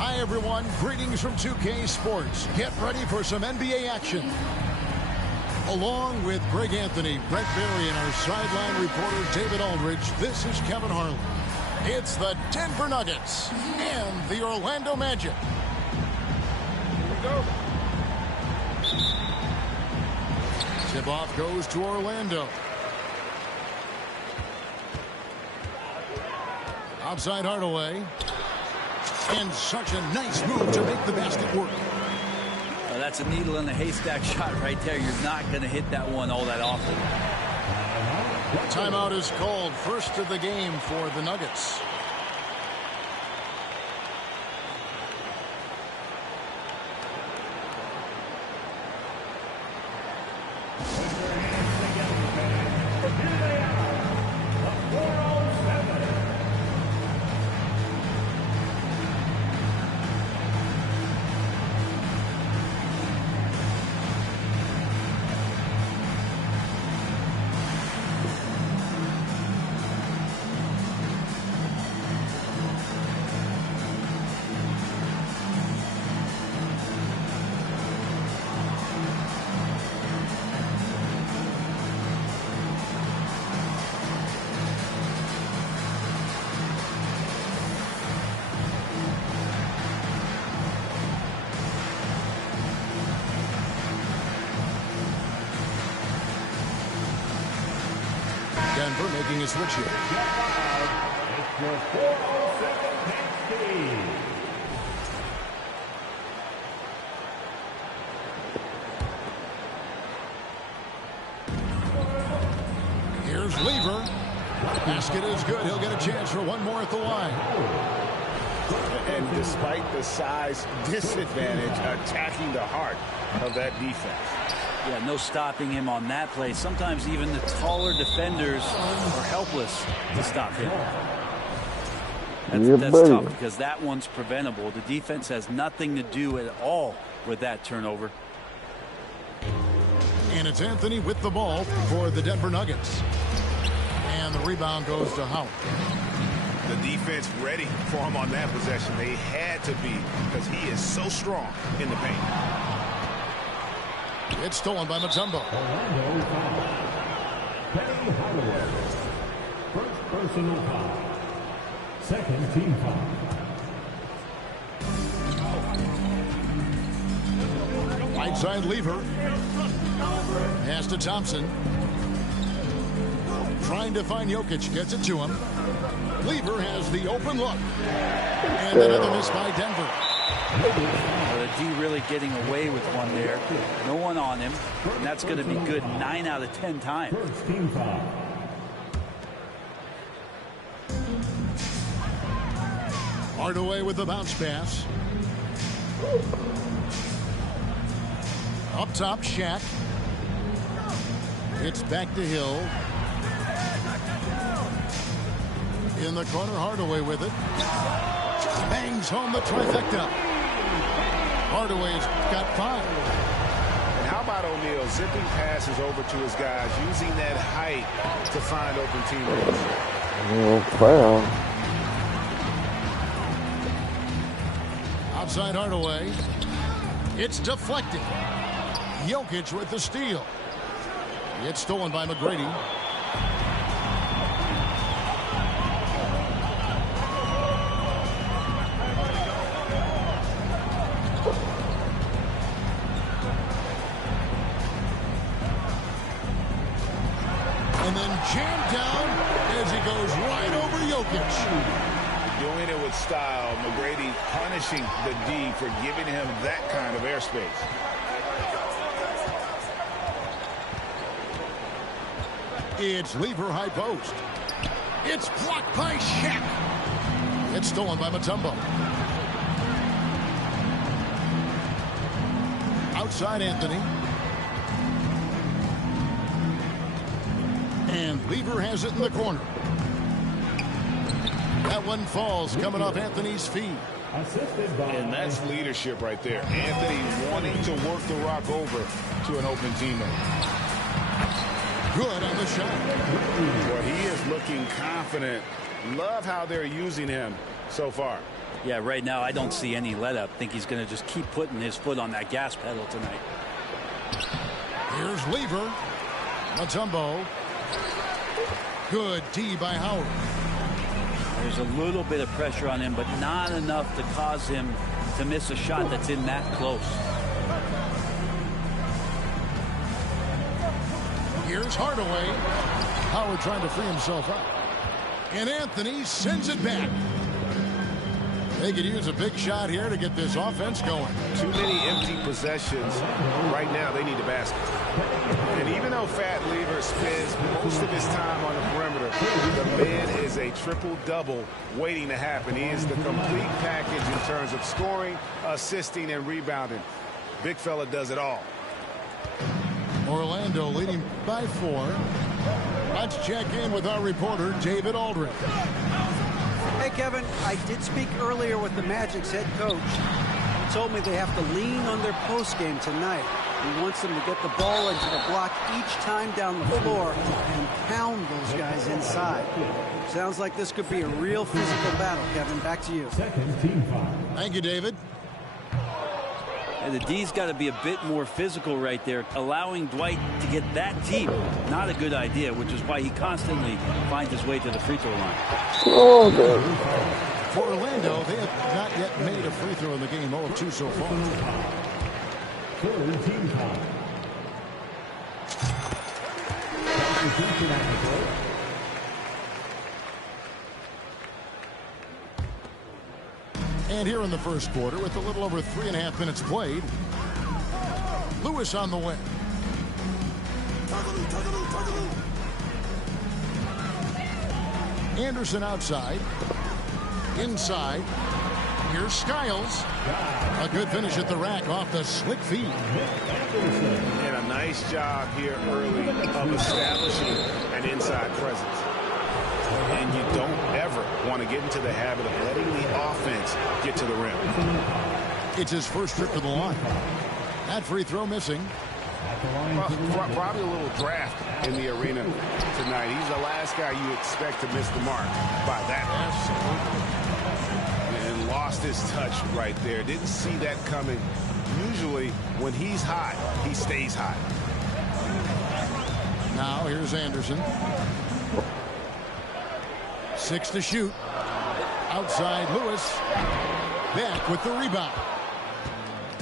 Hi, everyone. Greetings from 2K Sports. Get ready for some NBA action. Along with Greg Anthony, Brett Berry, and our sideline reporter, David Aldridge, this is Kevin Harlan. It's the Denver Nuggets and the Orlando Magic. Here we go. Tip-off goes to Orlando. Outside Hardaway. And such a nice move to make the basket work. That's a needle in a haystack shot right there. You're not going to hit that one all that often. Timeout is called. First of the game for the Nuggets. Denver making a switch here. It's your 407 Maxey. Here's Lever. Basket is good. He'll get a chance for one more at the line. And despite the size disadvantage, attacking the heart of that defense. Yeah, no stopping him on that play. Sometimes even the taller defenders are helpless to stop him. That's tough because that one's preventable. The defense has nothing to do at all with that turnover. And it's Anthony with the ball for the Denver Nuggets. And the rebound goes to Howard. The defense ready for him on that possession. They had to be because he is so strong in the paint. It's stolen by Mutombo. Orlando foul. Penny Hardaway. First personal foul. Second team foul. Right side Lever. Pass to Thompson. Trying to find Jokic. Gets it to him. Lever has the open look. And another miss by Denver. The D really getting away with one there. No one on him. And that's going to be good 9 out of 10 times. First team foul. Hardaway with the bounce pass. Up top, Shaq. It's back to Hill. In the corner, Hardaway with it. Bangs home the trifecta. Hardaway's got 5. And how about O'Neal zipping passes over to his guys, using that height to find open teammates. Foul. Outside Hardaway. It's deflected. Jokic with the steal. It's stolen by McGrady. And then jammed down as he goes right over Jokic. Doing it with style. McGrady punishing the D for giving him that kind of airspace. It's Lever high post. It's blocked by Shaq. It's stolen by Mutombo. Outside Anthony. And Lever has it in the corner. That one falls coming off Anthony's feet. And that's leadership right there. Anthony wanting to work the rock over to an open teammate. Good on the shot. Well, he is looking confident. Love how they're using him so far. Yeah, right now I don't see any let up. Think he's going to just keep putting his foot on that gas pedal tonight. Here's Lever. Mutombo. Good D by Howard. There's a little bit of pressure on him, but not enough to cause him to miss a shot that's in that close. Here's Hardaway. Howard trying to free himself up. And Anthony sends it back. They could use a big shot here to get this offense going. Too many empty possessions. Right now, they need a basket. And even though Fat Lever spends most of his time on the perimeter, the man is a triple-double waiting to happen. He is the complete package in terms of scoring, assisting, and rebounding. Big fella does it all. Orlando leading by 4. Let's check in with our reporter, David Aldridge. Hey, Kevin, I did speak earlier with the Magic's head coach. He told me they have to lean on their postgame tonight. He wants them to get the ball into the block each time down the floor and pound those guys inside. Sounds like this could be a real physical battle, Kevin. Back to you. Second team foul. Thank you, David. And the D's got to be a bit more physical right there. Allowing Dwight to get that deep, not a good idea, which is why he constantly finds his way to the free throw line. Oh, God. For Orlando, they have not yet made a free throw in the game. 0-2 so far. Third team foul. And here in the first quarter, with a little over 3.5 minutes played, Lewis on the way. Anderson outside. Inside. Here's Skiles. A good finish at the rack off the slick feed. And a nice job here early of establishing an inside presence. And you don't ever want to get into the habit of letting the offense get to the rim. It's his first trip to the line. That free throw missing. Probably a little draft in the arena tonight. He's the last guy you expect to miss the mark by that much. And lost his touch right there. Didn't see that coming. Usually when he's hot, he stays hot. Now here's Anderson. 6 to shoot. Outside Lewis. Back with the rebound.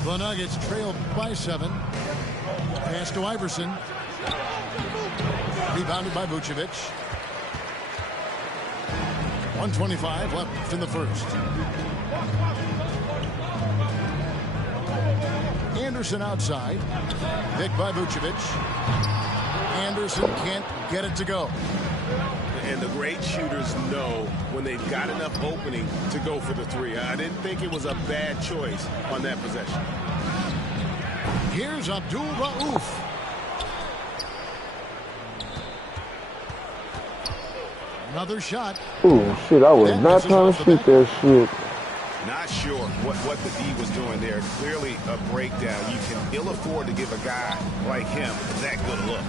The Nuggets trail by 7. Pass to Iverson. Rebounded by Vucevic. 1:25 left in the first. Anderson outside. Picked by Vucevic. Anderson can't get it to go. And the great shooters know when they've got enough opening to go for the three. I didn't think it was a bad choice on that possession. Here's Abdul Rauf. Another shot. Ooh, shit, I was not trying to shoot that shit. Not sure what the D was doing there. Clearly a breakdown. You can ill afford to give a guy like him that good a look.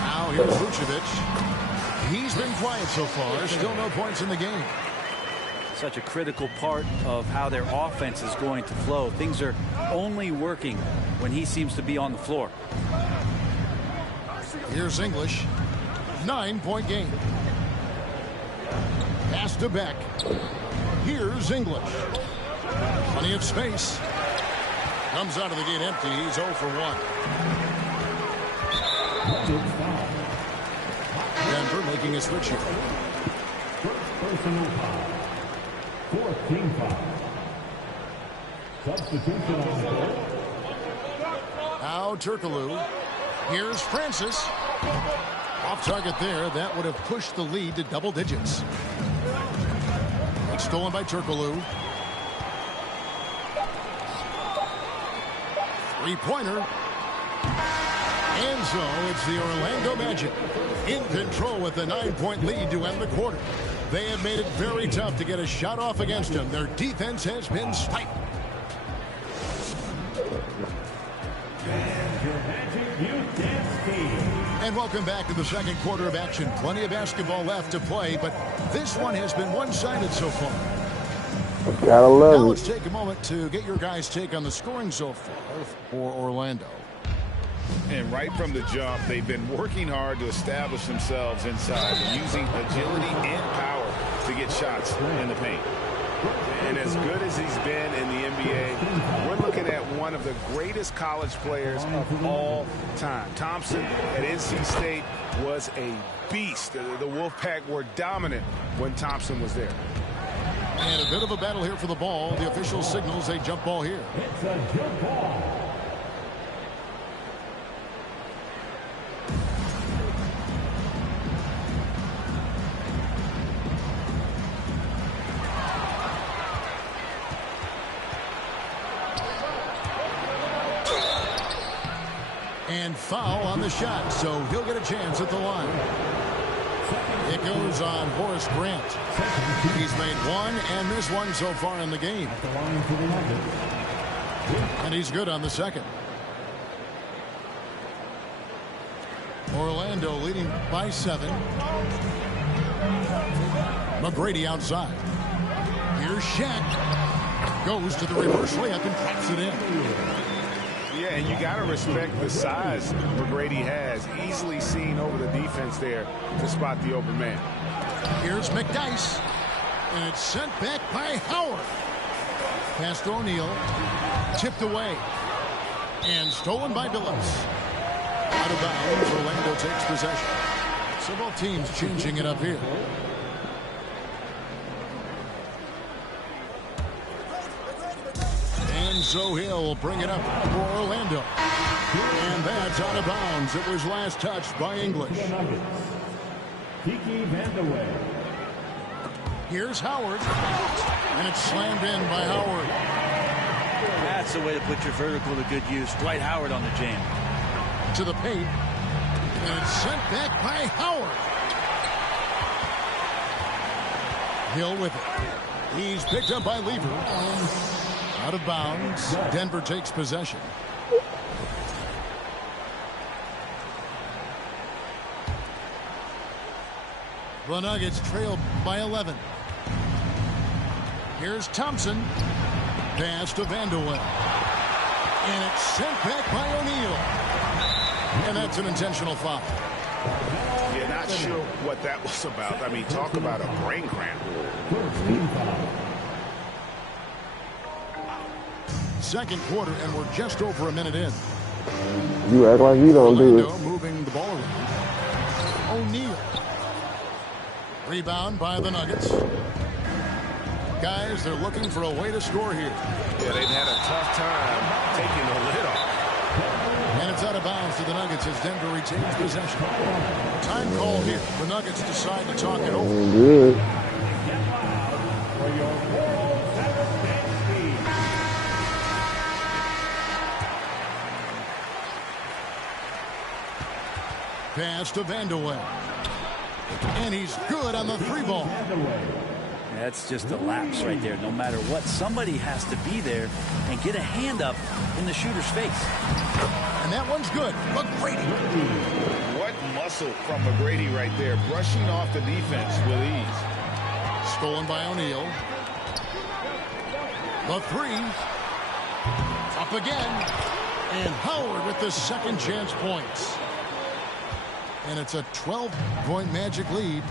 Now here's Vucevic. He's been quiet so far. Still no points in the game. Such a critical part of how their offense is going to flow. Things are only working when he seems to be on the floor. Here's English. 9-point game. Pass to Beck. Here's English. Plenty of space. Comes out of the gate empty. He's 0 for 1. Denver making a switch here. Personal foul. 4th team foul. Substitution on the board. Now Turkoglu. Here's Francis. Off target there. That would have pushed the lead to double digits. It's stolen by Turkoglu. Three-pointer. And so it's the Orlando Magic in control with a 9-point lead to end the quarter. They have made it very tough to get a shot off against them. Their defense has been stifled. And welcome back to the second quarter of action. Plenty of basketball left to play, but this one has been one-sided so far. Gotta love it. Now let's take a moment to get your guys' take on the scoring so far for Orlando. And right from the jump, they've been working hard to establish themselves inside, using agility and power to get shots in the paint. And as good as he's been in the NBA, we're looking at one of the greatest college players of all time. Thompson at NC State was a beast. The Wolfpack were dominant when Thompson was there. And a bit of a battle here for the ball. The official signals a jump ball here. It's a jump ball. And foul on the shot, so he'll get a chance at the line. It goes on Horace Grant. He's made one and missed one so far in the game. And he's good on the second. Orlando leading by 7. McGrady outside. Here's Shaq. Goes to the reverse layup and traps it in. Yeah, and you got to respect the size McGrady has. Easily seen over the defense there to spot the open man. Here's McDyess. And it's sent back by Howard. Pass to O'Neal. Tipped away. And stolen by Billups. Out of bounds. Orlando takes possession. So both teams changing it up here. And so he'll bring it up for Orlando. And that's out of bounds. It was last touched by English. Kiki Vandeweghe. Here's Howard. And it's slammed in by Howard. That's the way to put your vertical to good use. Dwight Howard on the jam. To the paint. And it's sent back by Howard. Hill with it. He's picked up by Lever. Out of bounds. Denver takes possession. The Nuggets trail by 11. Here's Thompson. Pass to Vandeweghe. And it's sent back by O'Neal. And that's an intentional foul. Yeah, not sure what that was about. I mean, talk about a brain cramp. Second quarter, and we're just over a minute in. You act like you don't do it. Moving the ball around. O'Neal. Rebound by the Nuggets. Guys, they're looking for a way to score here. Yeah, they've had a tough time taking the lid off. And it's out of bounds to the Nuggets as Denver retains possession. Time call here. The Nuggets decide to talk it over. Good. Pass to Vandeweghe. And he's good on the 3-ball. That's just a lapse right there. No matter what, somebody has to be there and get a hand up in the shooter's face. And that one's good. McGrady. What muscle from McGrady right there, brushing off the defense with ease. Stolen by O'Neal. The 3. Up again. And Howard with the second chance points. And it's a 12-point Magic lead.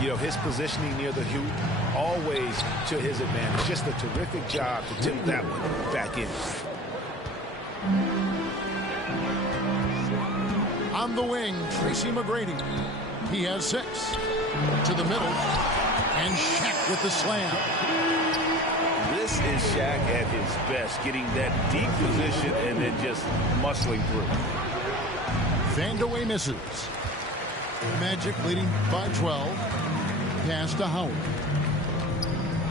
You know, his positioning near the hoop, always to his advantage. Just a terrific job to tip that one back in. On the wing, Tracy McGrady. He has 6. To the middle. And Shaq with the slam. This is Shaq at his best, getting that deep position and then just muscling through. Vandeweghe misses. Magic leading by 12. Pass to Howard.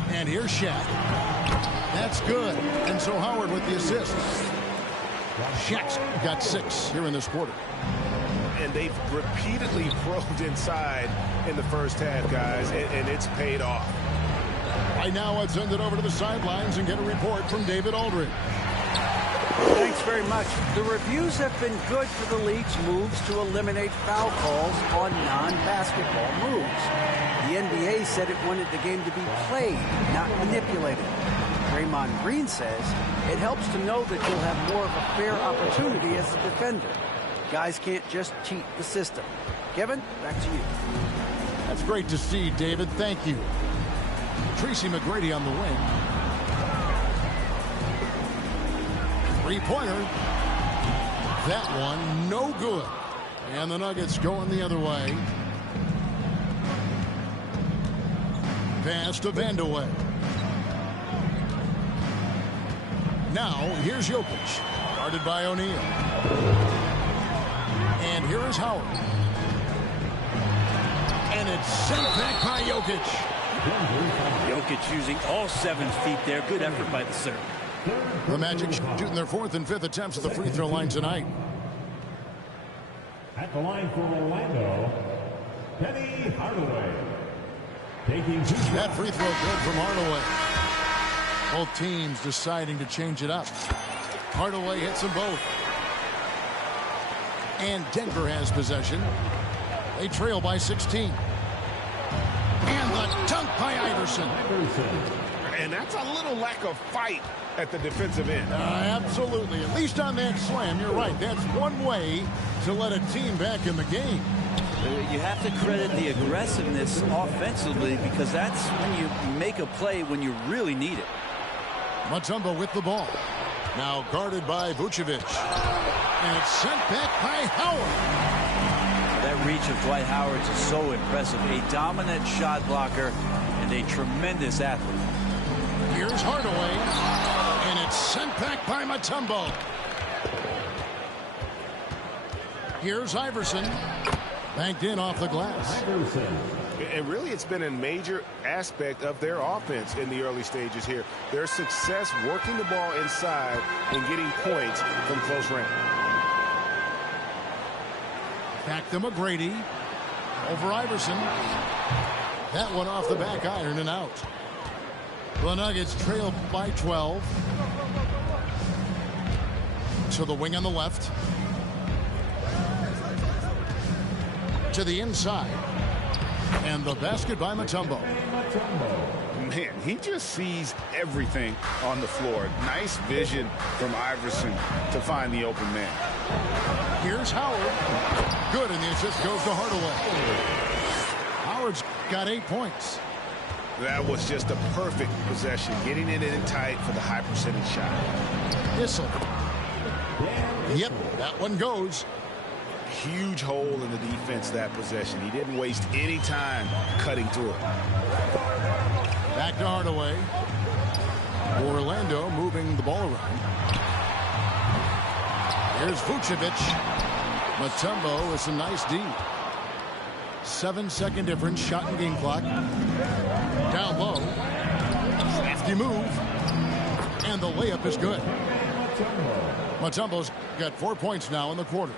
And here's Shaq. That's good. And so Howard with the assist. Shaq's got 6 here in this quarter. And they've repeatedly probed inside in the first half, guys, and it's paid off. Right now, let's send it over to the sidelines and get a report from David Aldridge. Thanks very much. The reviews have been good for the league's moves to eliminate foul calls on non-basketball moves. The NBA said it wanted the game to be played, not manipulated. Draymond Green says it helps to know that you'll have more of a fair opportunity as a defender. Guys can't just cheat the system. Kevin, back to you. That's great to see, David. Thank you. Tracy McGrady on the wing. 3-pointer. That one, no good. And the Nuggets going the other way. Pass to Vandeweghe. Now, here's Jokic. Guarded by O'Neal. And here is Howard. And it's sent back by Jokic. Jokic using all 7 feet there. Good effort by the serve. The Magic shooting their 4th and 5th attempts at the free throw line tonight. At the line for Orlando, Penny Hardaway. Taking 2 shots. That free throw good from Hardaway. Both teams deciding to change it up. Hardaway hits them both. And Denver has possession. They trail by 16. And the dunk by Iverson. And that's a little lack of fight at the defensive end. Absolutely. At least on that slam, you're right. That's one way to let a team back in the game. You have to credit the aggressiveness offensively because that's when you make a play when you really need it. Mutombo with the ball. Now guarded by Vucevic. And it's sent back by Howard. That reach of Dwight Howard is so impressive. A dominant shot blocker and a tremendous athlete. Here's Hardaway. And it's sent back by Mutombo. Here's Iverson. Banked in off the glass. And really, it's been a major aspect of their offense in the early stages here. Their success working the ball inside and getting points from close range. Back to McGrady. Over Iverson. That one off the back iron and out. The Nuggets trail by 12. To the wing on the left. To the inside. And the basket by Mutombo. Man, he just sees everything on the floor. Nice vision from Iverson to find the open man. Here's Howard. Good, and the assist goes to Hardaway. Howard's got 8 points. That was just a perfect possession, getting it in tight for the high percentage shot. Issel. Yep, that one goes. Huge hole in the defense that possession. He didn't waste any time cutting through it. Back to Hardaway. Orlando moving the ball around. Here's Vucevic. Mutombo with some nice D. 7-second difference. Shot and game clock. Down low. Crafty move. And the layup is good. Mutombo's got 4 points now in the quarter.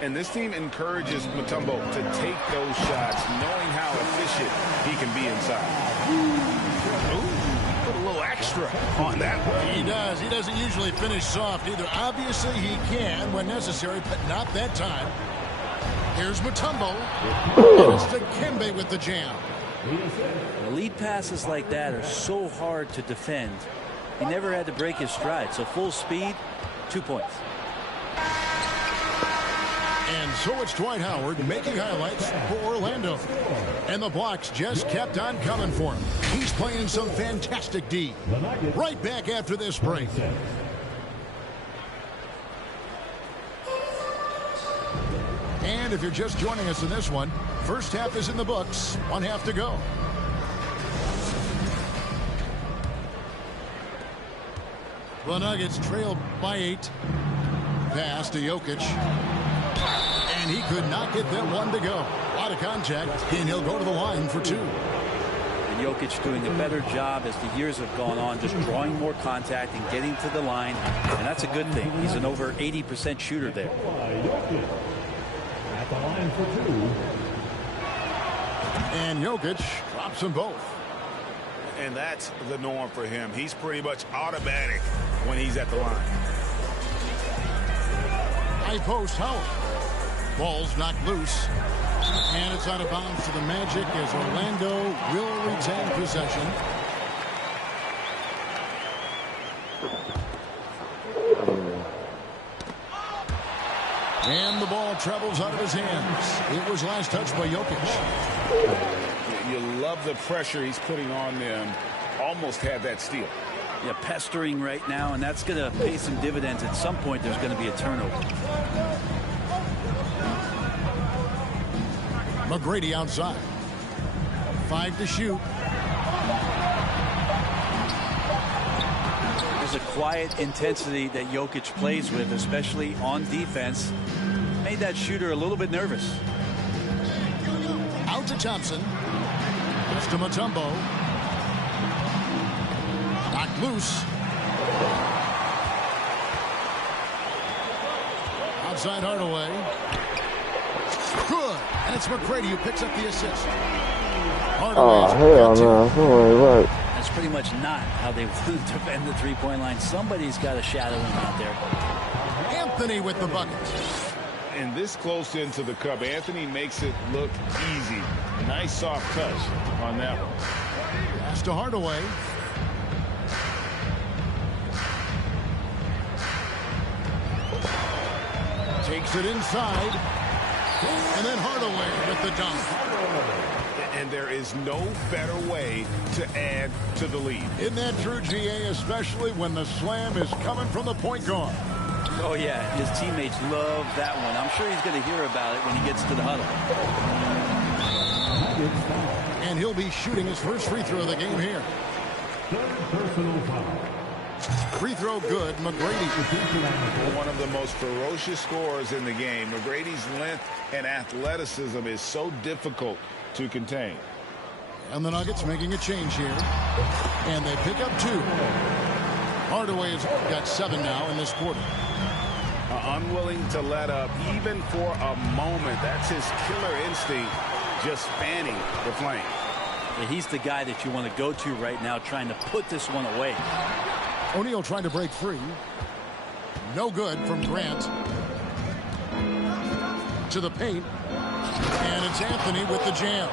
And this team encourages Mutombo to take those shots, knowing how efficient he can be inside. Ooh, put a little extra on that one. He does. He doesn't usually finish soft either. Obviously, he can when necessary, but not that time. Here's Mutombo. And it's Dikembe with the jam. Lead passes like that are so hard to defend. He never had to break his stride, so full speed, 2 points. And so it's Dwight Howard making highlights for Orlando. And the blocks just kept on coming for him. He's playing some fantastic D. Right back after this break. And if you're just joining us in this one, first half is in the books. 1 half to go. The Nuggets trailed by 8. Pass to Jokic. And he could not get that one to go. A lot of contact, and he'll go to the line for 2. And Jokic doing a better job as the years have gone on, just drawing more contact and getting to the line. And that's a good thing. He's an over 80% shooter there. At the line for 2. And Jokic drops them both. And that's the norm for him. He's pretty much automatic when he's at the line. High post Howard. Ball's knocked loose. And it's out of bounds to the Magic as Orlando will retain possession. And the ball travels out of his hands. It was last touched by Jokic. You love the pressure he's putting on them. Almost had that steal. Yeah, pestering right now, and that's going to pay some dividends. At some point, there's going to be a turnover. McGrady outside. 5 to shoot. There's a quiet intensity that Jokic plays with, especially on defense. Made that shooter a little bit nervous. Out to Thompson. Pass to Mutombo. Knocked loose. Outside Hardaway. Good. And it's McGrady who picks up the assist. Oh, hell no. Right. That's pretty much not how they want to defend the three-point line. Somebody's got to shadow him out there. Anthony with the bucket. And this close into the cup, Anthony makes it look easy. Nice soft touch on that one. Pass to Hardaway. Takes it inside. And then Hardaway with the dunk. And there is no better way to add to the lead. Isn't that true, GA, especially when the slam is coming from the point guard? Oh, yeah, his teammates love that one. I'm sure he's going to hear about it when he gets to the huddle. And he'll be shooting his first free throw of the game here. Personal foul. Free throw good, McGrady. One of the most ferocious scorers in the game. McGrady's length and athleticism is so difficult to contain. And the Nuggets making a change here. And they pick up 2. Hardaway's got 7 now in this quarter. Unwilling to let up even for a moment. That's his killer instinct, just fanning the flame. Yeah, he's the guy that you want to go to right now, trying to put this one away. O'Neal trying to break free. No good from Grant. To the paint. And it's Anthony with the jam.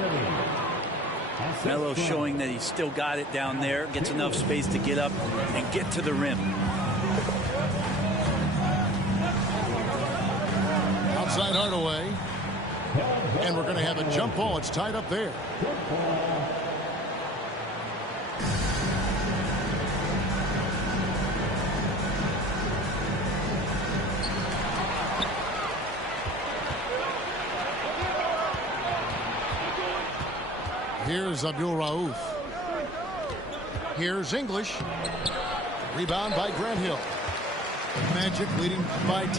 Melo showing that he's still got it down there. Gets enough space to get up and get to the rim. Outside Hardaway. And we're going to have a jump ball. It's tied up there. Here's Abdul Rauf. Here's English. Rebound by Grant Hill. Magic leading by 10.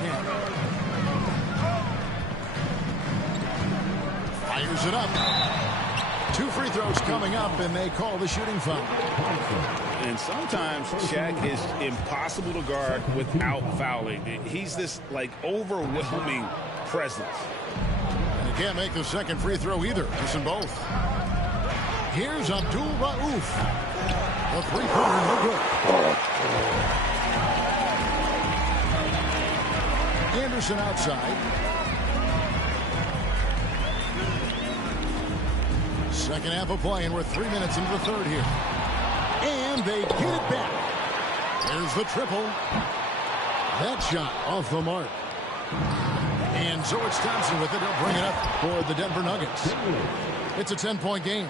Fires it up. 2 free throws coming up, and they call the shooting foul. And sometimes Shaq is impossible to guard without fouling. He's this, like, overwhelming presence. And he can't make the second free throw either. Missing both. Here's Abdul Rauf. The three-pointer, no good. Anderson outside. Second half of play, and we're 3 minutes into the third here. And they get it back. There's the triple. That shot off the mark. And so it's Thompson with it. He'll bring it up for the Denver Nuggets. It's a 10-point game.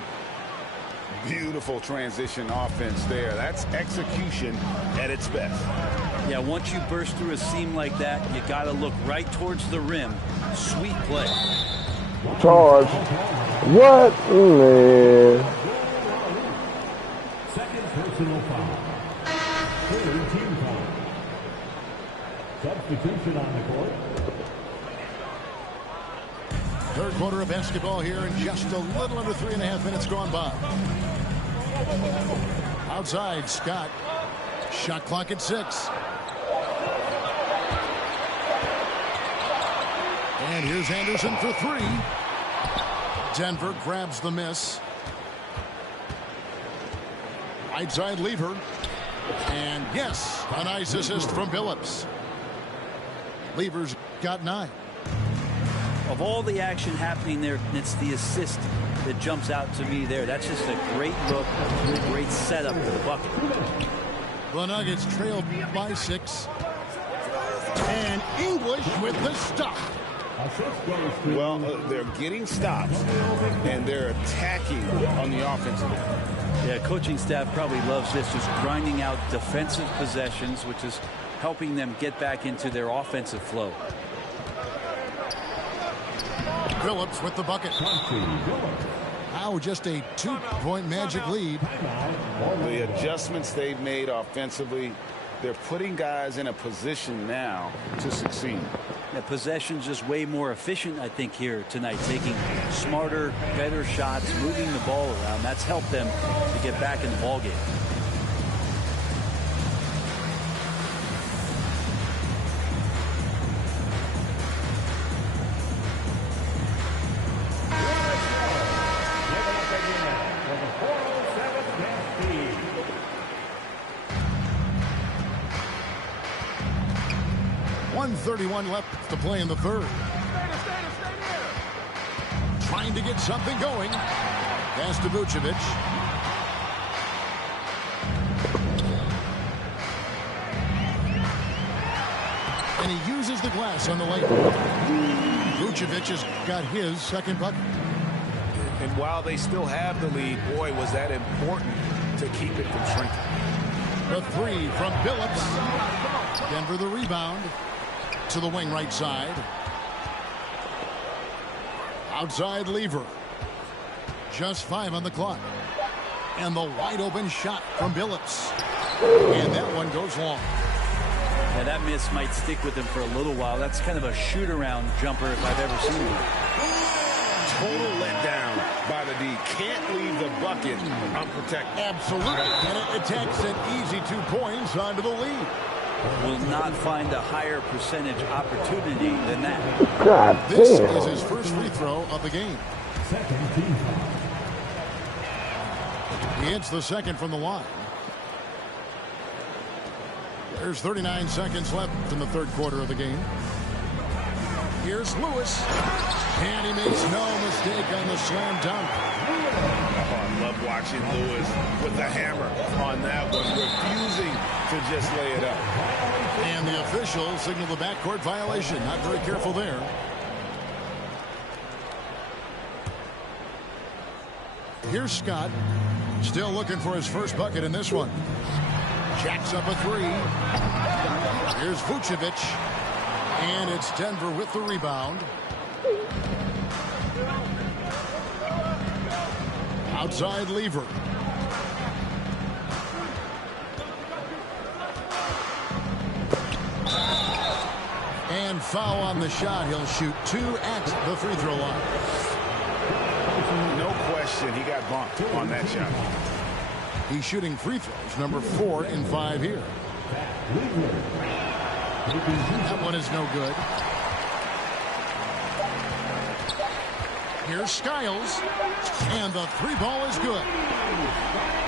Beautiful transition offense there. That's execution at its best. Yeah, once you burst through a seam like that, you got to look right towards the rim. Sweet play. Charge. What? Man. Second personal foul. Third team foul. Substitution on the court. Third quarter of basketball here, and just a little under 3.5 minutes gone by. Outside, Scott. Shot clock at 6. And here's Anderson for 3. Denver grabs the miss. Right side lever. And yes, a nice assist from Billups. Lever's got 9. Of all the action happening there, it's the assist that jumps out to me there. That's just a great look, a great setup for the bucket. The Nuggets trailed by 6. And English with the stop. Well, they're getting stops, and they're attacking on the offensive end. Yeah, coaching staff probably loves this, just grinding out defensive possessions, which is helping them get back into their offensive flow. Phillips with the bucket. Now just a 2-point Magic lead. The adjustments they've made offensively, they're putting guys in a position now to succeed. Yeah, possession's just way more efficient, I think, here tonight. Taking smarter, better shots, moving the ball around. That's helped them to get back in the ballgame. Left to play in the third. Trying to get something going. Pass to Vucevic. And he uses the glass on the lane. Vucevic has got his second bucket. And while they still have the lead, boy, was that important to keep it from shrinking. The 3 from Billups. Denver the rebound. To the wing right side. Outside lever. Just 5 on the clock. And the wide open shot from Billups. And that one goes long. Yeah, that miss might stick with him for a little while. That's kind of a shoot-around jumper if I've ever seen one. Total letdown by the D. Can't leave the bucket unprotected. Absolutely. And it takes an easy 2 points onto the lead. Will not find a higher percentage opportunity than that. God damn. This is his first free throw of the game. Second team foul. He hits the second from the line. There's 39 seconds left in the third quarter of the game. Here's Lewis. And he makes no mistake on the slam dunk. Oh, I love watching Lewis with the hammer on that one, refusing to just lay it up. And the officials signal the backcourt violation. Not very careful there. Here's Scott. Still looking for his first bucket in this one. Jacks up a 3. Here's Vucevic. And it's Denver with the rebound. Outside lever. foul on the shot. He'll shoot 2 at the free throw line. No question, he got bumped on that shot. He's shooting free throws, number 4 in 5 here. That one is no good. Here's Skiles, and the 3 ball is good.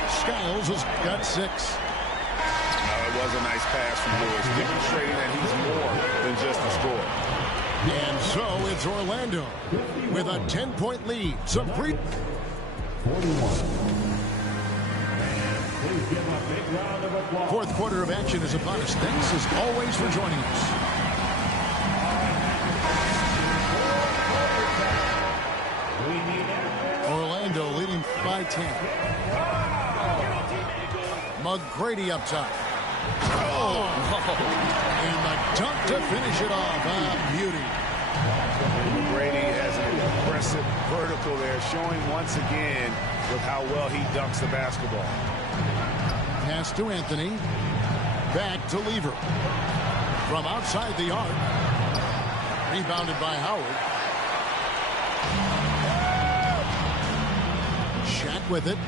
Skiles has got 6. It was a nice pass from Lewis, demonstrating that he's more than just a scorer. And so it's Orlando with a 10-point lead. Some pre. 41. Please give a big round of applause. Fourth quarter of action is upon us. Thanks as always for joining us. Orlando leading by 10. McGrady up top. Oh! And the dunk to finish it off. Beauty. McGrady has an impressive vertical there, showing once again with how well he dunks the basketball. Pass to Anthony. Back to Lever. From outside the arc. Rebounded by Howard. Shaq with it.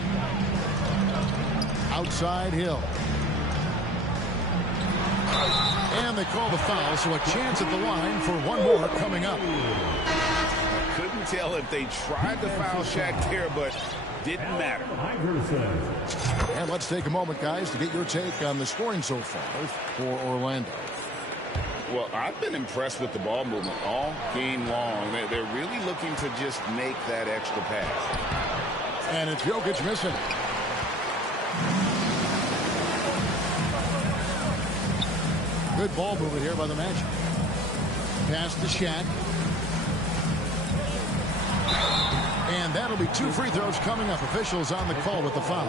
Outside Hill. And they call the foul, so a chance at the line for one more coming up. Couldn't tell if they tried to foul Shaq there, but didn't matter. And let's take a moment, guys, to get your take on the scoring so far for Orlando. Well, I've been impressed with the ball movement all game long. They're really looking to just make that extra pass. And it's Jokic missing. Good ball movement here by the Magic. Pass to Shaq. And that'll be 2 free throws coming up. Officials on the call with the foul.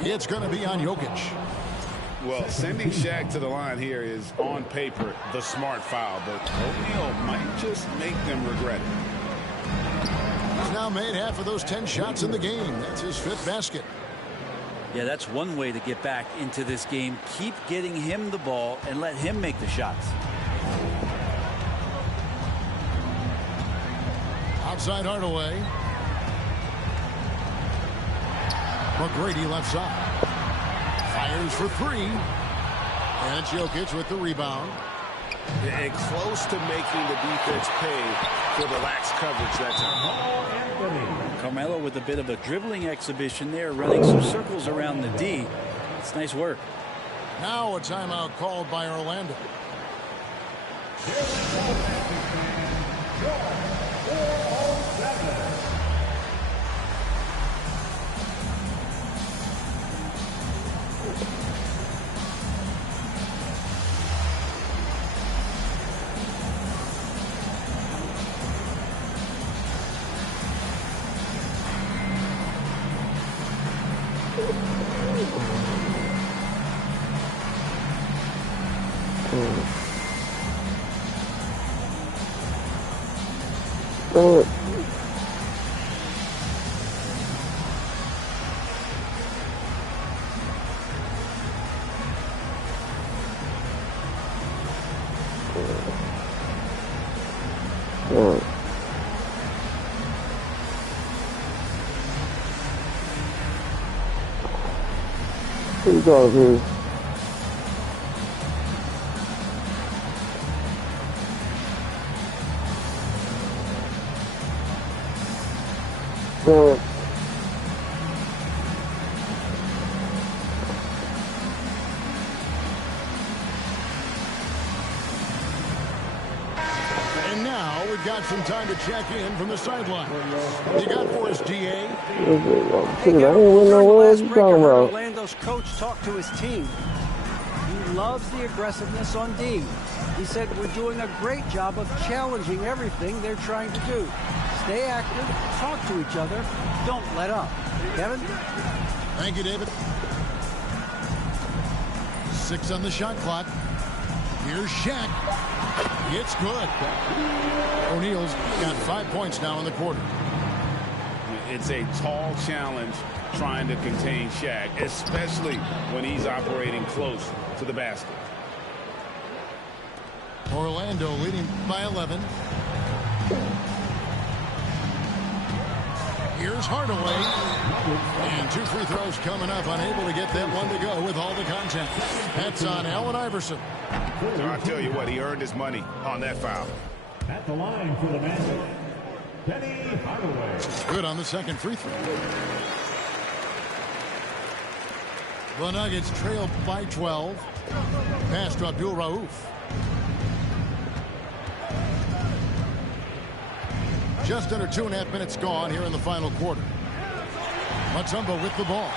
It's going to be on Jokic. Well, sending Shaq to the line here is on paper the smart foul, but O'Neal might just make them regret it. He's now made half of those 10 shots in the game. That's his 5th basket. Yeah, that's one way to get back into this game. Keep getting him the ball and let him make the shots. Outside Hardaway. McGrady left side. Fires for 3. And it's Jokic with the rebound. And close to making the defense pay for the lax coverage that time. Carmelo with a bit of a dribbling exhibition there, running some circles around the D. It's nice work. Now a timeout called by Orlando. What you call this? And now we've got some time to check in from the sideline. What you got for us, GA? Orlando's coach talked to his team. He loves the aggressiveness on D. He said, we're doing a great job of challenging everything they're trying to do. Stay active, talk to each other, don't let up. Kevin? Thank you, David. 6 on the shot clock. Here's Shaq. It's good. O'Neal's got 5 points now in the quarter. It's a tall challenge trying to contain Shaq, especially when he's operating close to the basket. Orlando leading by 11. Here's Hardaway. And 2 free throws coming up. Unable to get that one to go with all the contact. That's on Allen Iverson. So I'll tell you what, he earned his money on that foul. At the line for the Magic, Penny Hardaway. Good on the second free throw. The Nuggets trailed by 12. Pass to Abdul Rauf. Just under 2.5 minutes gone here in the final quarter. Mutombo with the ball.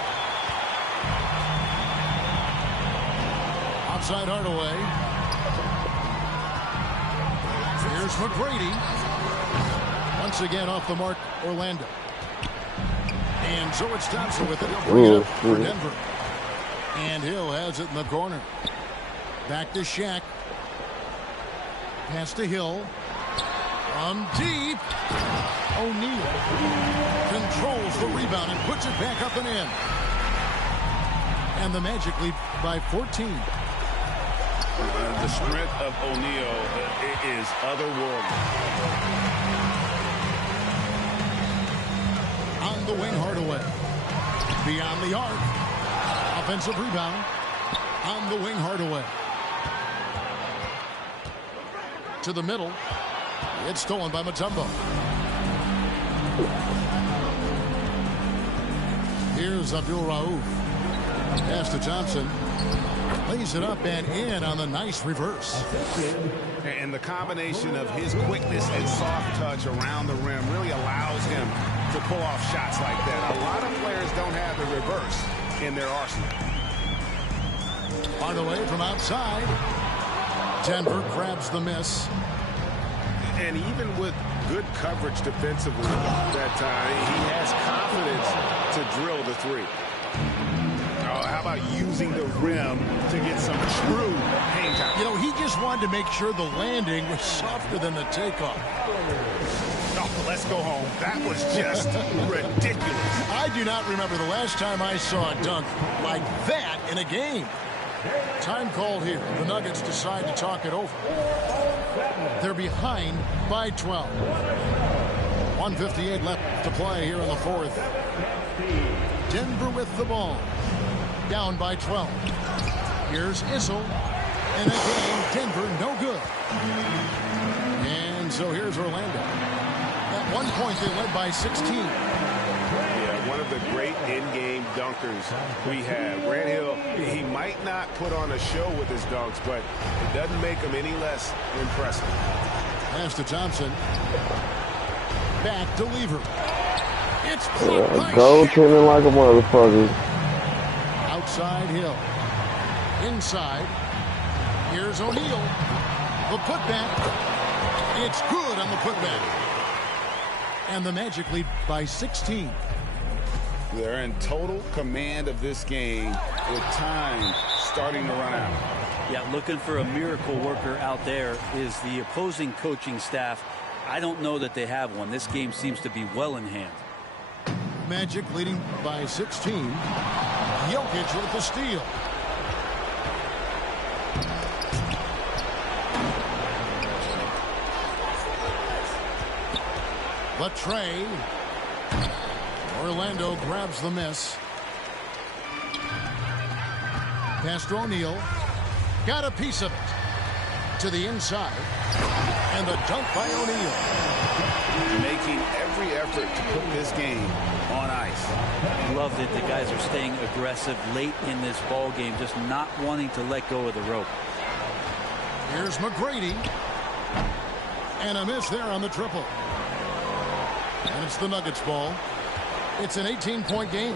Outside Hardaway. Here's McGrady. Once again off the mark, Orlando. And so it's Thompson with it. He'll bring it up for Denver. And Hill has it in the corner. Back to Shaq. Pass to Hill. From deep. O'Neal controls the rebound and puts it back up and in. And the Magic lead by 14. The strength of O'Neal is otherworldly. On the wing, Hardaway. Beyond the arc. Offensive rebound. On the wing, Hardaway. To the middle. It's stolen by Mutombo. Here's Abdul Rauf. Pass to Thompson. Lays it up and in on the nice reverse. And the combination of his quickness and soft touch around the rim really allows him to pull off shots like that. A lot of players don't have the reverse in their arsenal. Hardaway from outside. Denver grabs the miss. And even with good coverage defensively that time, he has confidence to drill the three. How about using the rim to get some true hang time? You know, he just wanted to make sure the landing was softer than the takeoff. Oh, let's go home. That was just ridiculous. I do not remember the last time I saw a dunk like that in a game. Time called here. The Nuggets decide to talk it over. They're behind by 12. 1:58 left to play here in the fourth. Denver with the ball. Down by 12. Here's Issel. And again, Denver no good. And so here's Orlando. At one point, they led by 16. Yeah, one of the great in-game dunkers we have. Grant Hill, he might not put on a show with his dunks, but it doesn't make him any less impressive. Pass to Thompson. Back to Lever. It's goal tending like a motherfucker. Outside Hill. Inside. Here's O'Neal. The putback. It's good on the putback. And the Magic lead by 16. They're in total command of this game with time starting to run out. Yeah, looking for a miracle worker out there is the opposing coaching staff. I don't know that they have one. This game seems to be well in hand. Magic leading by 16. Jokic with the steal. The tray. Orlando grabs the miss. Pass to O'Neal. Got a piece of it. To the inside. And the dunk by O'Neal. Making every effort to put this game on ice. Love that the guys are staying aggressive late in this ball game, just not wanting to let go of the rope. Here's McGrady. And a miss there on the triple. And it's the Nuggets ball. It's an 18-point game.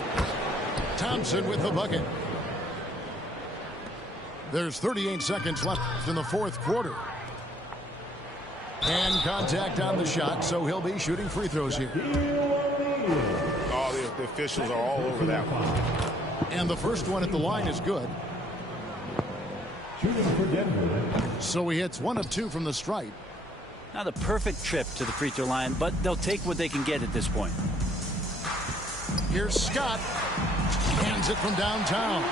Thompson with the bucket. There's 38 seconds left in the fourth quarter. And contact on the shot, so he'll be shooting free throws here. Oh, the officials are all over that one. And the first one at the line is good. Shooting for Denver. So he hits 1 of 2 from the stripe. Not a perfect trip to the free throw line, but they'll take what they can get at this point. Here's Scott. Hands it from downtown.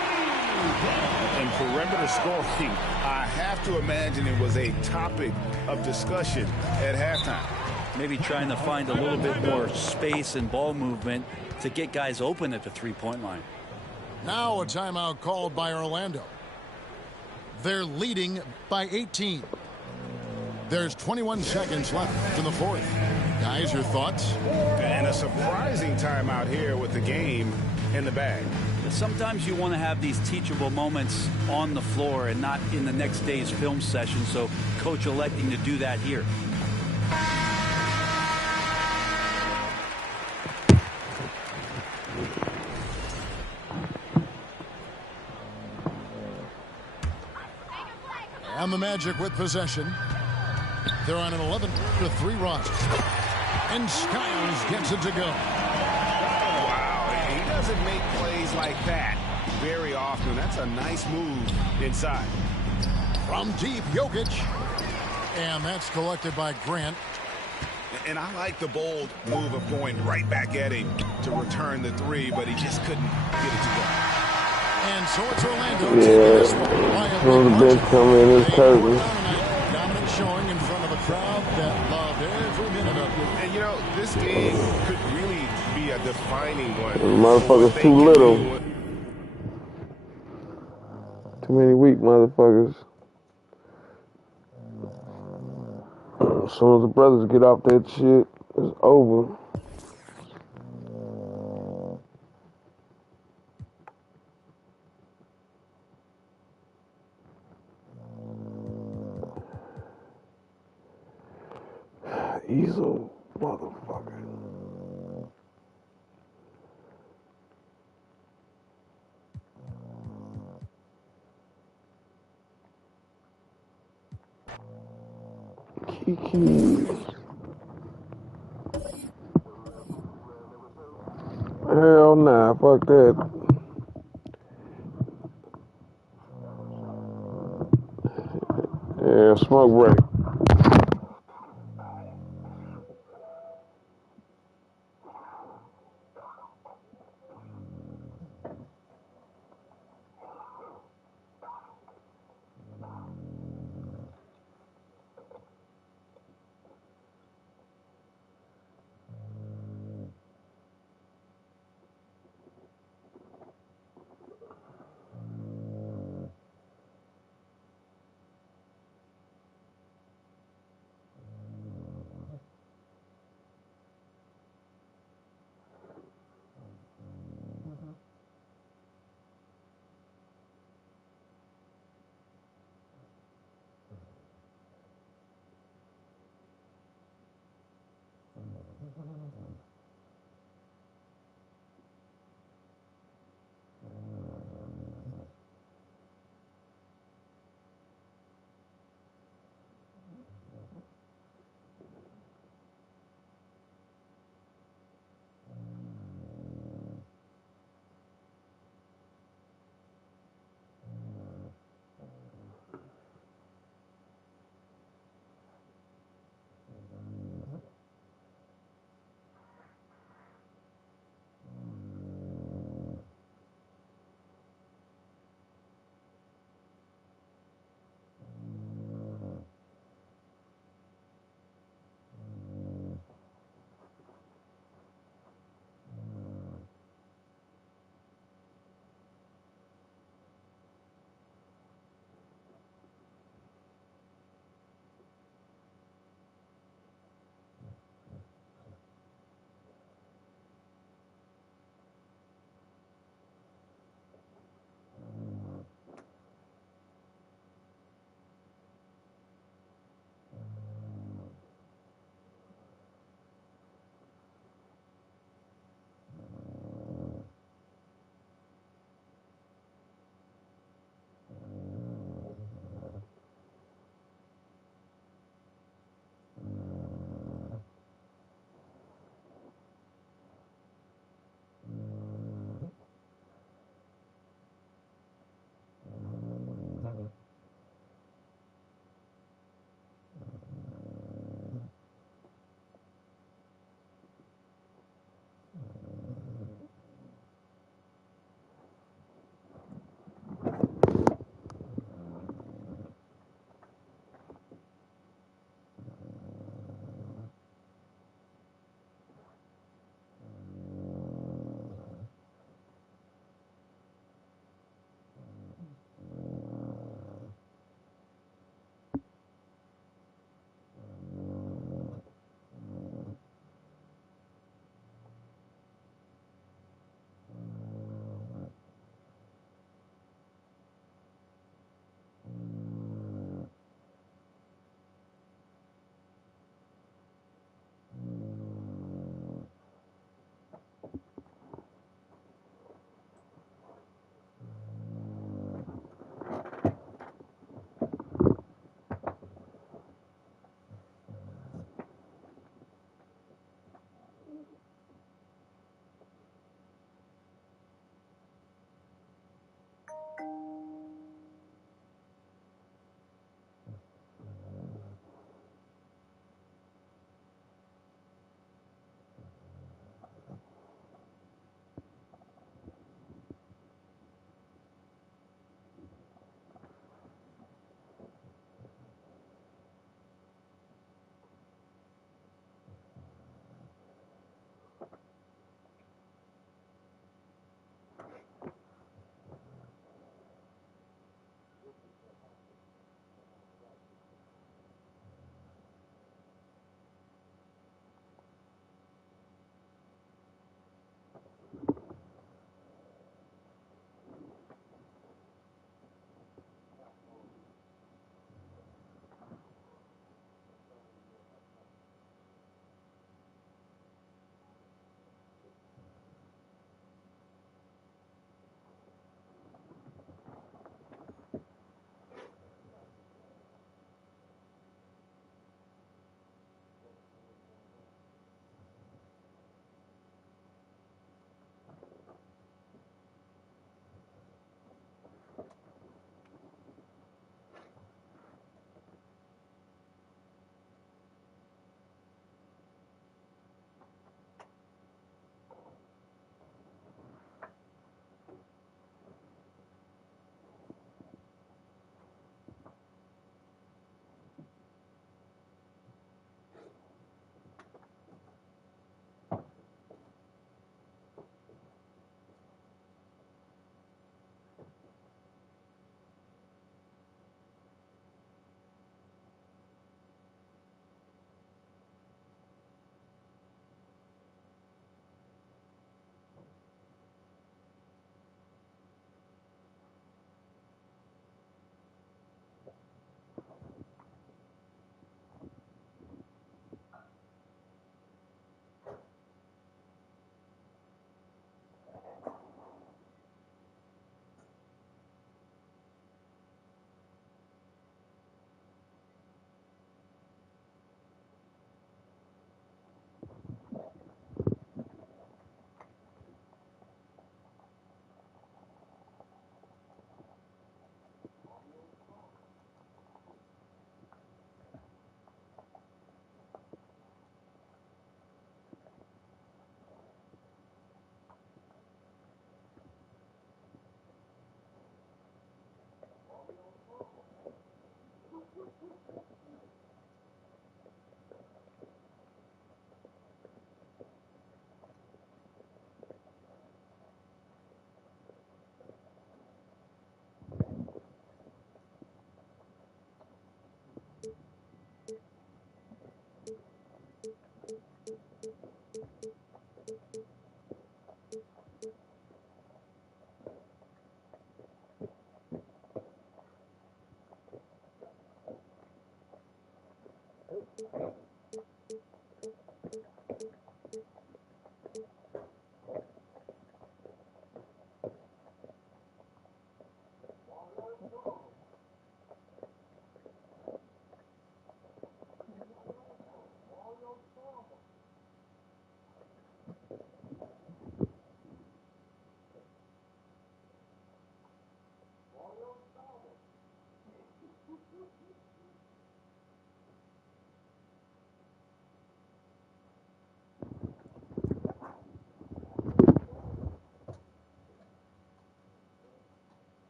And perimeter scoring, I have to imagine it was a topic of discussion at halftime. Maybe trying to find a little bit more space and ball movement to get guys open at the three-point line. Now a timeout called by Orlando. They're leading by 18. There's 21 seconds left in the fourth. Guys, your thoughts? And a surprising timeout here with the game in the bag. Sometimes you want to have these teachable moments on the floor and not in the next day's film session, so coach electing to do that here. And the Magic with possession. They're on an 11-3 roster. And Skiles gets it to go. Wow, he doesn't make plays like that very often. That's a nice move inside. From deep, Jokic. And that's collected by Grant. And I like the bold move of going right back at him to return the three, but he just couldn't get it to go. And so it's Orlando. Yeah, from the bench coming in his curtain. Dominant showing in front of a crowd that loved every minute of it. And you know, this game could really be a defining one. The motherfuckers too little. Too many weak motherfuckers. As soon as the brothers get off that shit, it's over. He's a motherfucker. Kiki. Hell nah, fuck that. Yeah, smoke break.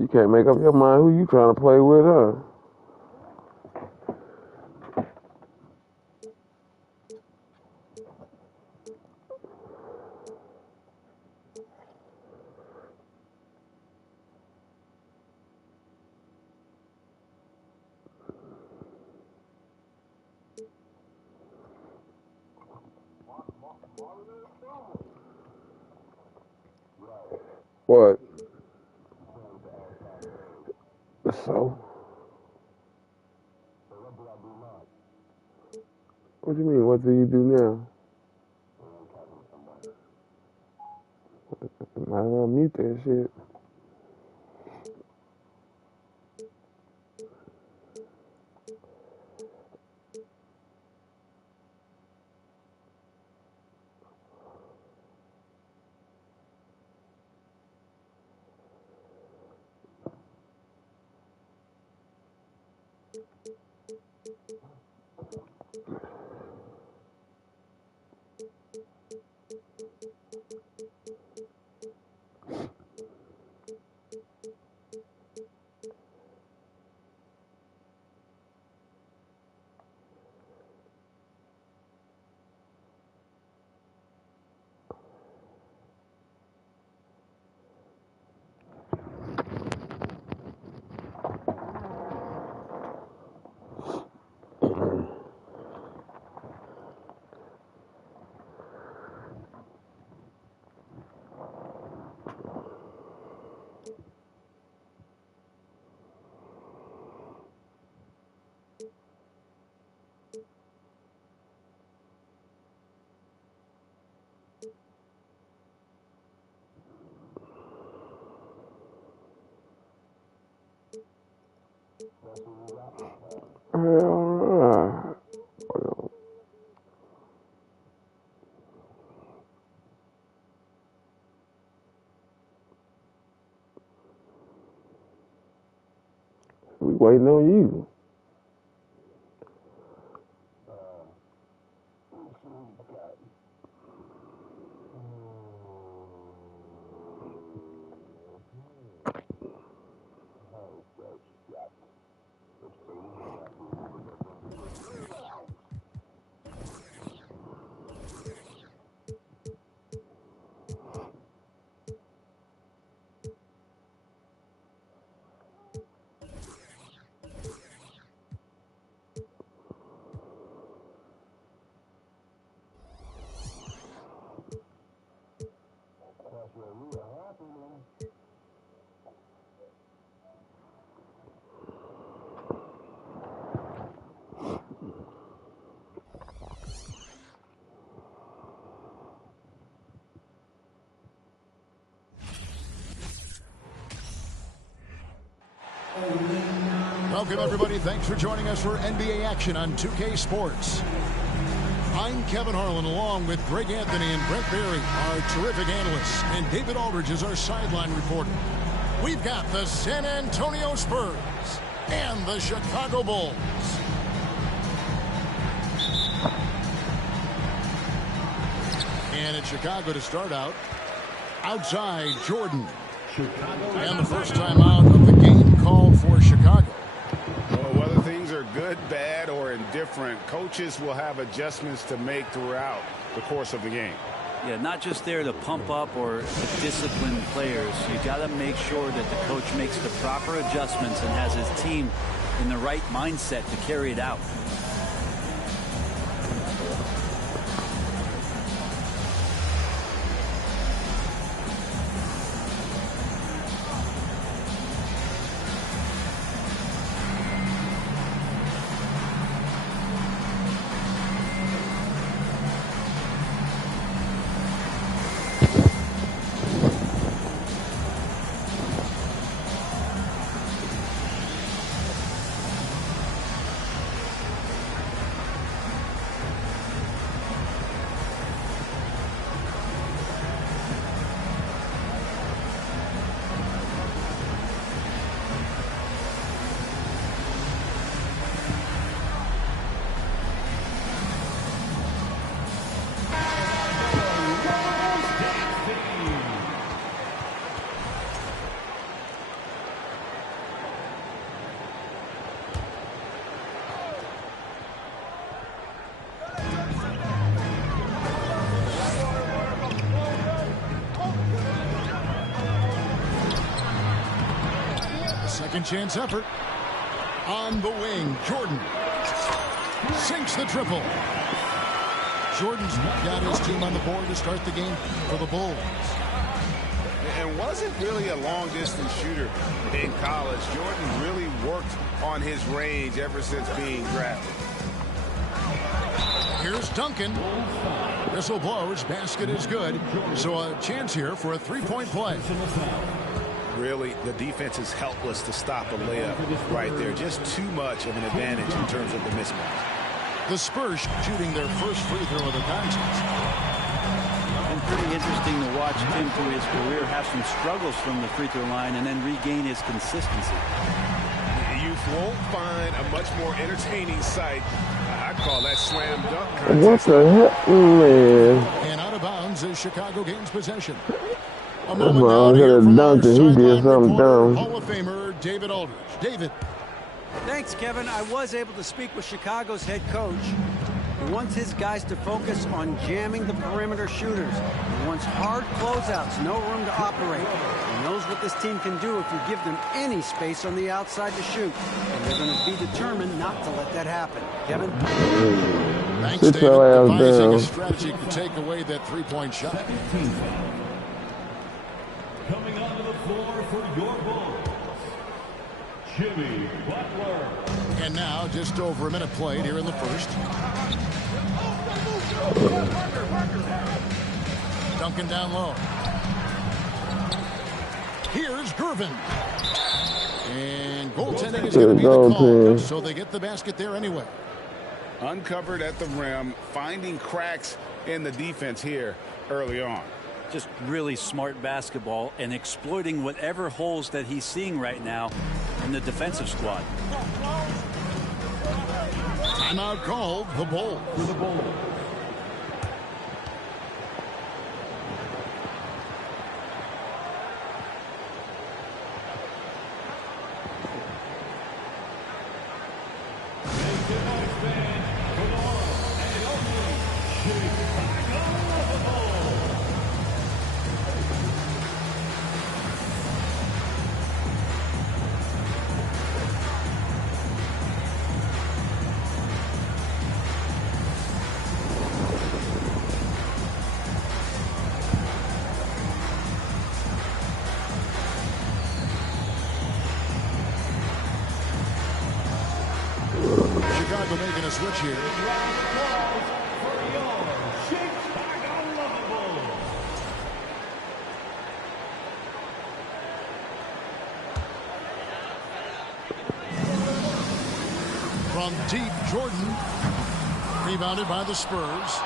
You can't make up your mind who you trying to play with, huh? What? So? What do you mean? What do you do now? Might as well mute that shit. Hell no. We waiting on you. Welcome, everybody. Thanks for joining us for NBA action on 2K Sports. I'm Kevin Harlan, along with Greg Anthony and Brent Barry, our terrific analysts, and David Aldridge is our sideline reporter. We've got the San Antonio Spurs and the Chicago Bulls. And in Chicago to start out, outside Jordan. And the first time out of the game called for Chicago. Well, whether things are good, bad, or indifferent, coaches will have adjustments to make throughout the course of the game. Yeah, not just there to pump up or discipline players. You got to make sure that the coach makes the proper adjustments and has his team in the right mindset to carry it out. Second chance effort. On the wing, Jordan sinks the triple. Jordan's got his team on the board to start the game for the Bulls. And wasn't really a long-distance shooter in college. Jordan really worked on his range ever since being drafted. Here's Duncan. Whistle blows. Basket is good. So a chance here for a three-point play. Really, the defense is helpless to stop a layup right there. Just too much of an advantage in terms of the mismatch. The Spurs shooting their first free throw of the contest. And pretty interesting to watch Tim through his career have some struggles from the free throw line and then regain his consistency. You won't find a much more entertaining sight. I'd call that slam dunk contest. What the heck, man? And out of bounds as Chicago gains possession. A That's moment why I down was here gonna from dunk our it. He did sideline something reporter, dumb. Hall of Famer David Aldridge. David. Thanks, Kevin. I was able to speak with Chicago's head coach. He wants his guys to focus on jamming the perimeter shooters. He wants hard closeouts, no room to operate. He knows what this team can do if you give them any space on the outside to shoot. And they're going to be determined not to let that happen. Kevin? Thanks, Sit David. your ass Devising down. a strategy to take away that three-point shot. Coming onto the floor for your Bulls, Jimmy Butler. And now, just over a minute played here in the first. Duncan down low. Here's Gervin. And goaltending is going to be the call, so they get the basket there anyway. Uncovered at the rim, finding cracks in the defense here early on. Just really smart basketball and exploiting whatever holes that he's seeing right now in the defensive squad. Timeout called, the Bulls. Chicago making a switch here. From deep, Jordan. Rebounded by the Spurs.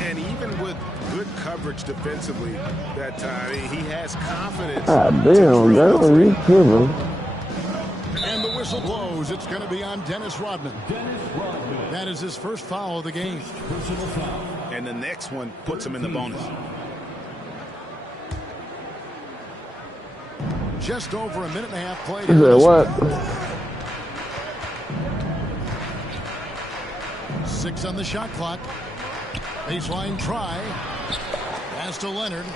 And even with good coverage defensively that time, he has confidence. God damn, girl, you killing. And the whistle blows. It's going to be on Dennis Rodman. That is his first foul of the game. And the next one puts him in the bonus. Just over a minute and a half played. Is that what? 6 on the shot clock. Baseline try. Pass to Leonard.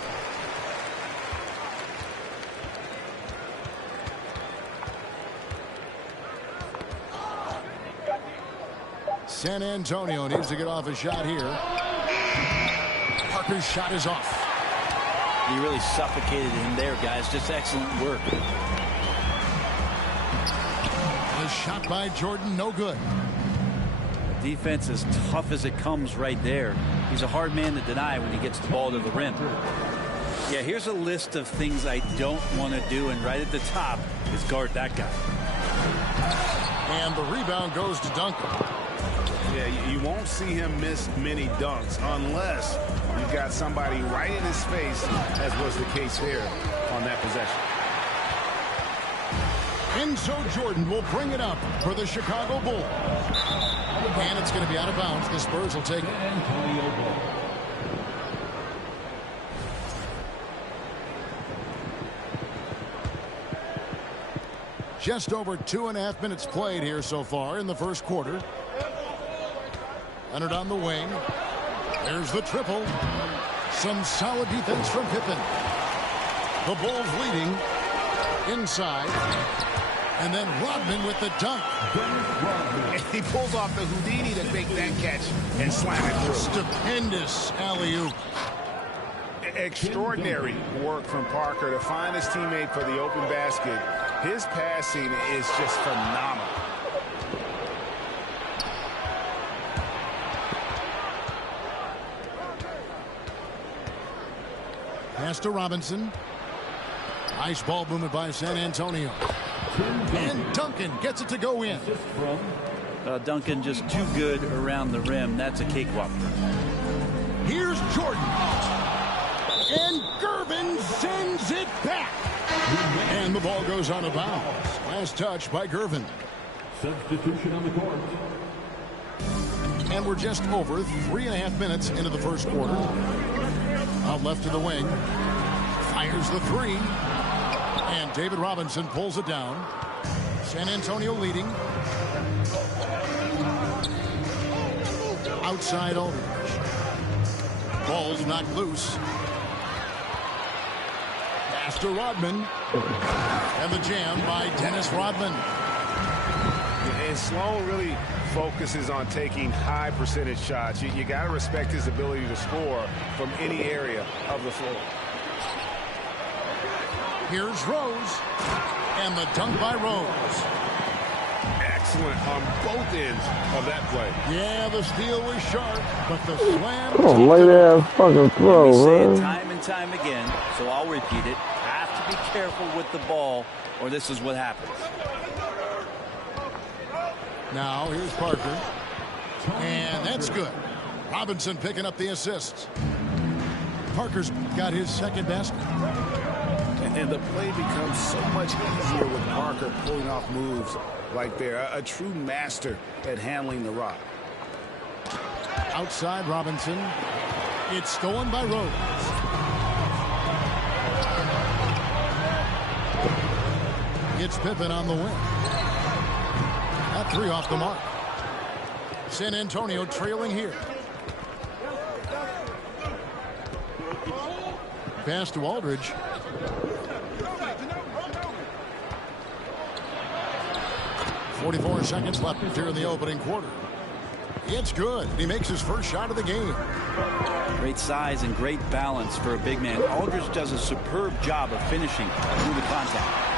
San Antonio needs to get off a shot here. Parker's shot is off. He really suffocated him there, guys. Just excellent work. The shot by Jordan, no good. Defense as tough as it comes right there. He's a hard man to deny when he gets the ball to the rim. Yeah, here's a list of things I don't want to do, and right at the top is guard that guy. And the rebound goes to Duncan. Yeah, you won't see him miss many dunks unless you've got somebody right in his face, as was the case there on that possession. Enzo Jordan will bring it up for the Chicago Bulls. And it's going to be out of bounds. The Spurs will take it. Just over 2.5 minutes played here so far in the first quarter. Leonard on the wing. There's the triple. Some solid defense from Pippen. The Bulls leading inside. And then Rodman with the dunk. He pulls off the Houdini to make that catch and slam it through. Stupendous alley-oop. Extraordinary work from Parker to find his teammate for the open basket. His passing is just phenomenal. Pass to Robinson. Nice ball movement by San Antonio. And Duncan gets it to go in. Duncan just too good around the rim. That's a cakewalk. Here's Jordan. And Gervin sends it back. And the ball goes out of bounds. Last touch by Gervin. Substitution on the court. And we're just over 3.5 minutes into the first quarter. Out left to the wing. Fires the three. And David Robinson pulls it down. San Antonio leading. Outside Aldridge. Ball's knocked loose. Pass to Rodman. And the jam by Dennis Rodman. And Sloan really focuses on taking high percentage shots. You got to respect his ability to score from any area of the floor. Here's Rose. And the dunk by Rose. Excellent on both ends of that play. Yeah, the steal was sharp, but the slam... Oh, late ass fucking throw, We say it man. time and time again, so I'll repeat it. Have to be careful with the ball or this is what happens. Now here's Parker. And that's good. Robinson picking up the assists. Parker's got his second basket. And the play becomes so much easier with Parker pulling off moves like they're a true master at handling the rock. Outside Robinson. It's stolen by Rose. It's Pippen on the wing. That three off the mark. San Antonio trailing here. Pass to Aldridge. .44 seconds left here in the opening quarter. It's good. He makes his first shot of the game. Great size and great balance for a big man. Aldridge does a superb job of finishing through the contact.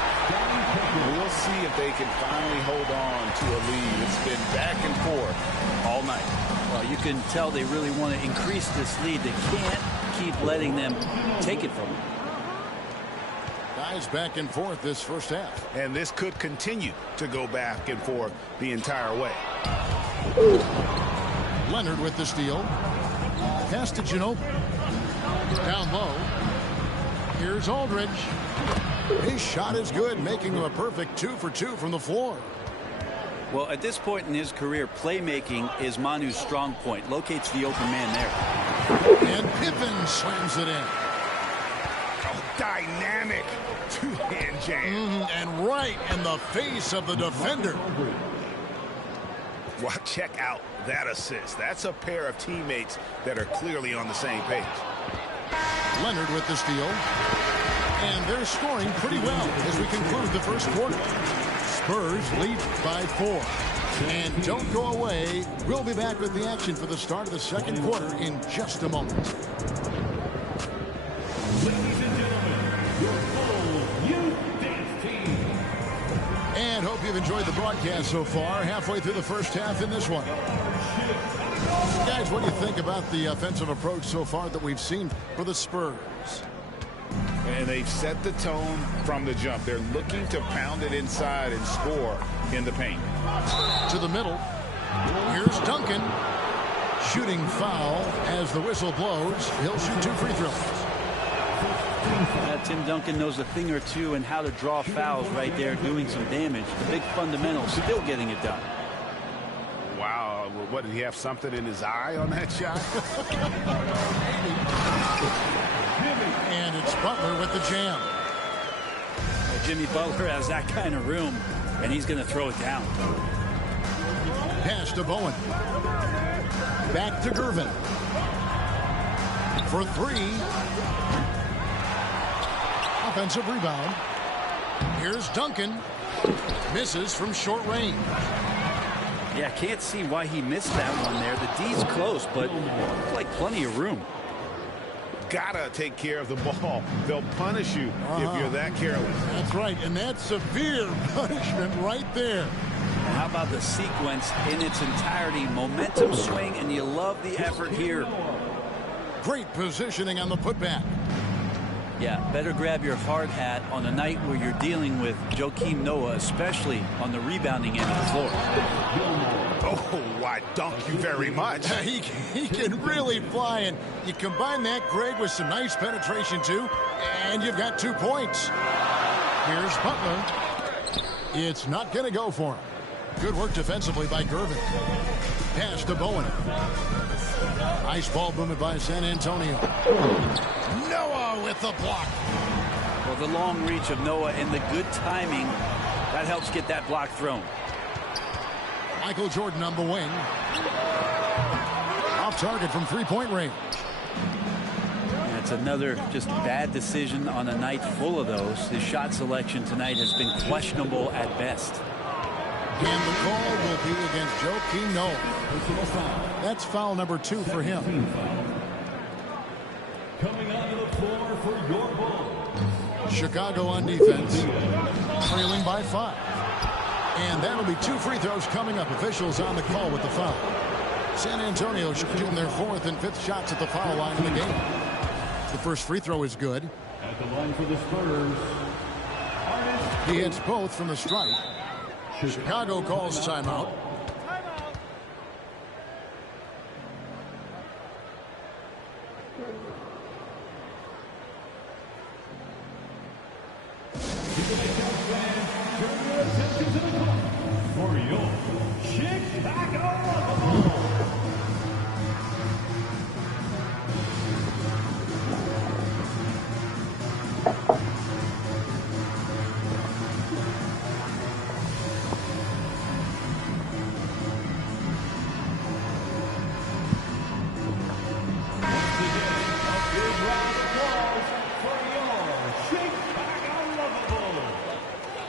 We'll see if they can finally hold on to a lead. It's been back and forth all night. Well, you can tell they really want to increase this lead. They can't keep letting them take it from them. Guys back and forth this first half. And this could continue to go back and forth the entire way. Leonard with the steal. Pass to Ginobili. Down low. Here's Aldridge. His shot is good, making him a perfect 2 for 2 from the floor. Well, at this point in his career, playmaking is Manu's strong point. Locates the open man there. And Pippen slams it in. Oh, dynamic two-hand jam. And right in the face of the defender. Well, check out that assist. That's a pair of teammates that are clearly on the same page. Leonard with the steal. And they're scoring pretty well as we conclude the first quarter. Spurs lead by 4. And don't go away. We'll be back with the action for the start of the second quarter in just a moment. Ladies and gentlemen, your full youth dance team. And hope you've enjoyed the broadcast so far. Halfway through the first half in this one. Guys, what do you think about the offensive approach so far that we've seen for the Spurs? And they've set the tone from the jump. They're looking to pound it inside and score in the paint. To the middle. Here's Duncan. Shooting foul as the whistle blows. He'll shoot 2 free throws. Tim Duncan knows a thing or two and how to draw fouls right there, doing some damage. The big fundamentals, still getting it done. Wow. What, did he have something in his eye on that shot? And it's Butler with the jam. Well, Jimmy Butler has that kind of room, and he's going to throw it down. Pass to Bowen. Back to Gervin. For 3. Offensive rebound. Here's Duncan. Misses from short range. Yeah, can't see why he missed that one there. The D's close, but like plenty of room. Gotta take care of the ball. They'll punish you if you're that careless. That's right, and that's severe punishment right there. How about the sequence in its entirety? Momentum swing, and you love the effort here. Great positioning on the putback. Yeah, better grab your hard hat on a night where you're dealing with Joakim Noah, especially on the rebounding end of the floor. Oh, why, thank you very much. He can really fly, and you combine that, Greg, with some nice penetration, too, and you've got 2 points. Here's Butler. It's not going to go for him. Good work defensively by Gervin. Pass to Bowen. Ice ball movement by San Antonio. Noah with the block. Well, the long reach of Noah and the good timing, that helps get that block thrown. Michael Jordan on the wing. Off target from 3-point range. And it's another just bad decision on a night full of those. His shot selection tonight has been questionable at best. And the call will be against Joakim Noah. That's foul number 2 for him. Coming onto the floor for your Bulls. Chicago on defense. Trailing by 5. And that'll be 2 free throws coming up. Officials on the call with the foul. San Antonio shooting their 4th and 5th shots at the foul line in the game. The first free throw is good. At the line for the Spurs, Ernest He hits both from the stripe. Chicago calls timeout. For your Chicago.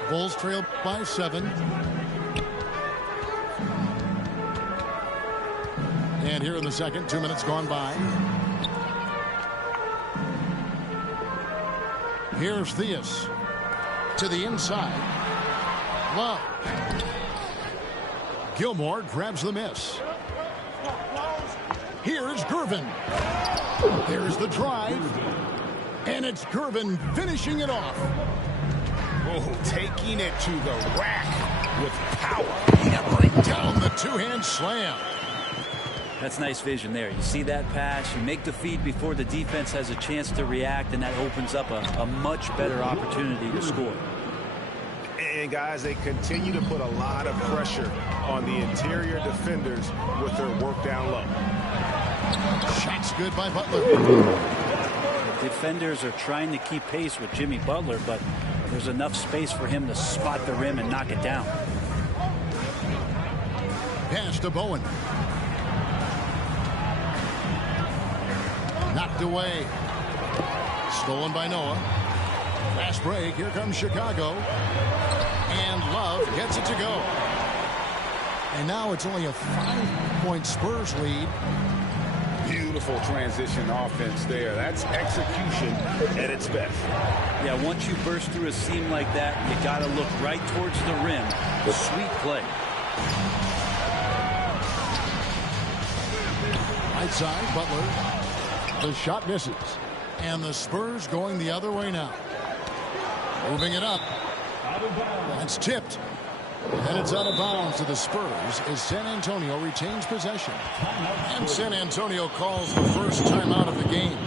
Bulls trail by 7. And here in the second, 2 minutes gone by. Here's Theus to the inside. Love. Gilmore grabs the miss. Here's Gervin. There's the drive. And it's Gervin finishing it off. Oh, taking it to the rack with power. Hammering down the two-hand slam. That's nice vision there. You see that pass, you make the feed before the defense has a chance to react, and that opens up a much better opportunity to score. And guys, they continue to put a lot of pressure on the interior defenders with their work down low. Shot's good by Butler. Defenders are trying to keep pace with Jimmy Butler, but there's enough space for him to spot the rim and knock it down. Pass to Bowen. Knocked away. Stolen by Noah. Fast break. Here comes Chicago. And Love gets it to go. And now it's only a 5-point Spurs lead. Beautiful transition offense there. That's execution at its best. Yeah, once you burst through a seam like that, you got to look right towards the rim. A sweet play. Right side, Butler. The shot misses. And the Spurs going the other way now. Moving it up. It's tipped. And it's out of bounds to the Spurs as San Antonio retains possession. And San Antonio calls the first timeout of the game.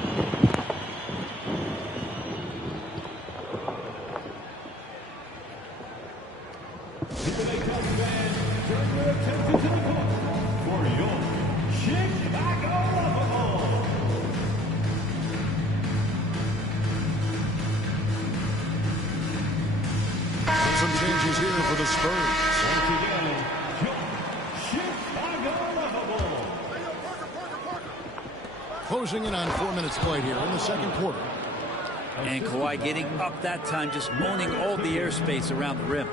Some changes here for the Spurs. Closing in on 4 minutes played here in the second quarter. And Kawhi getting up that time, just owning all the airspace around the rim.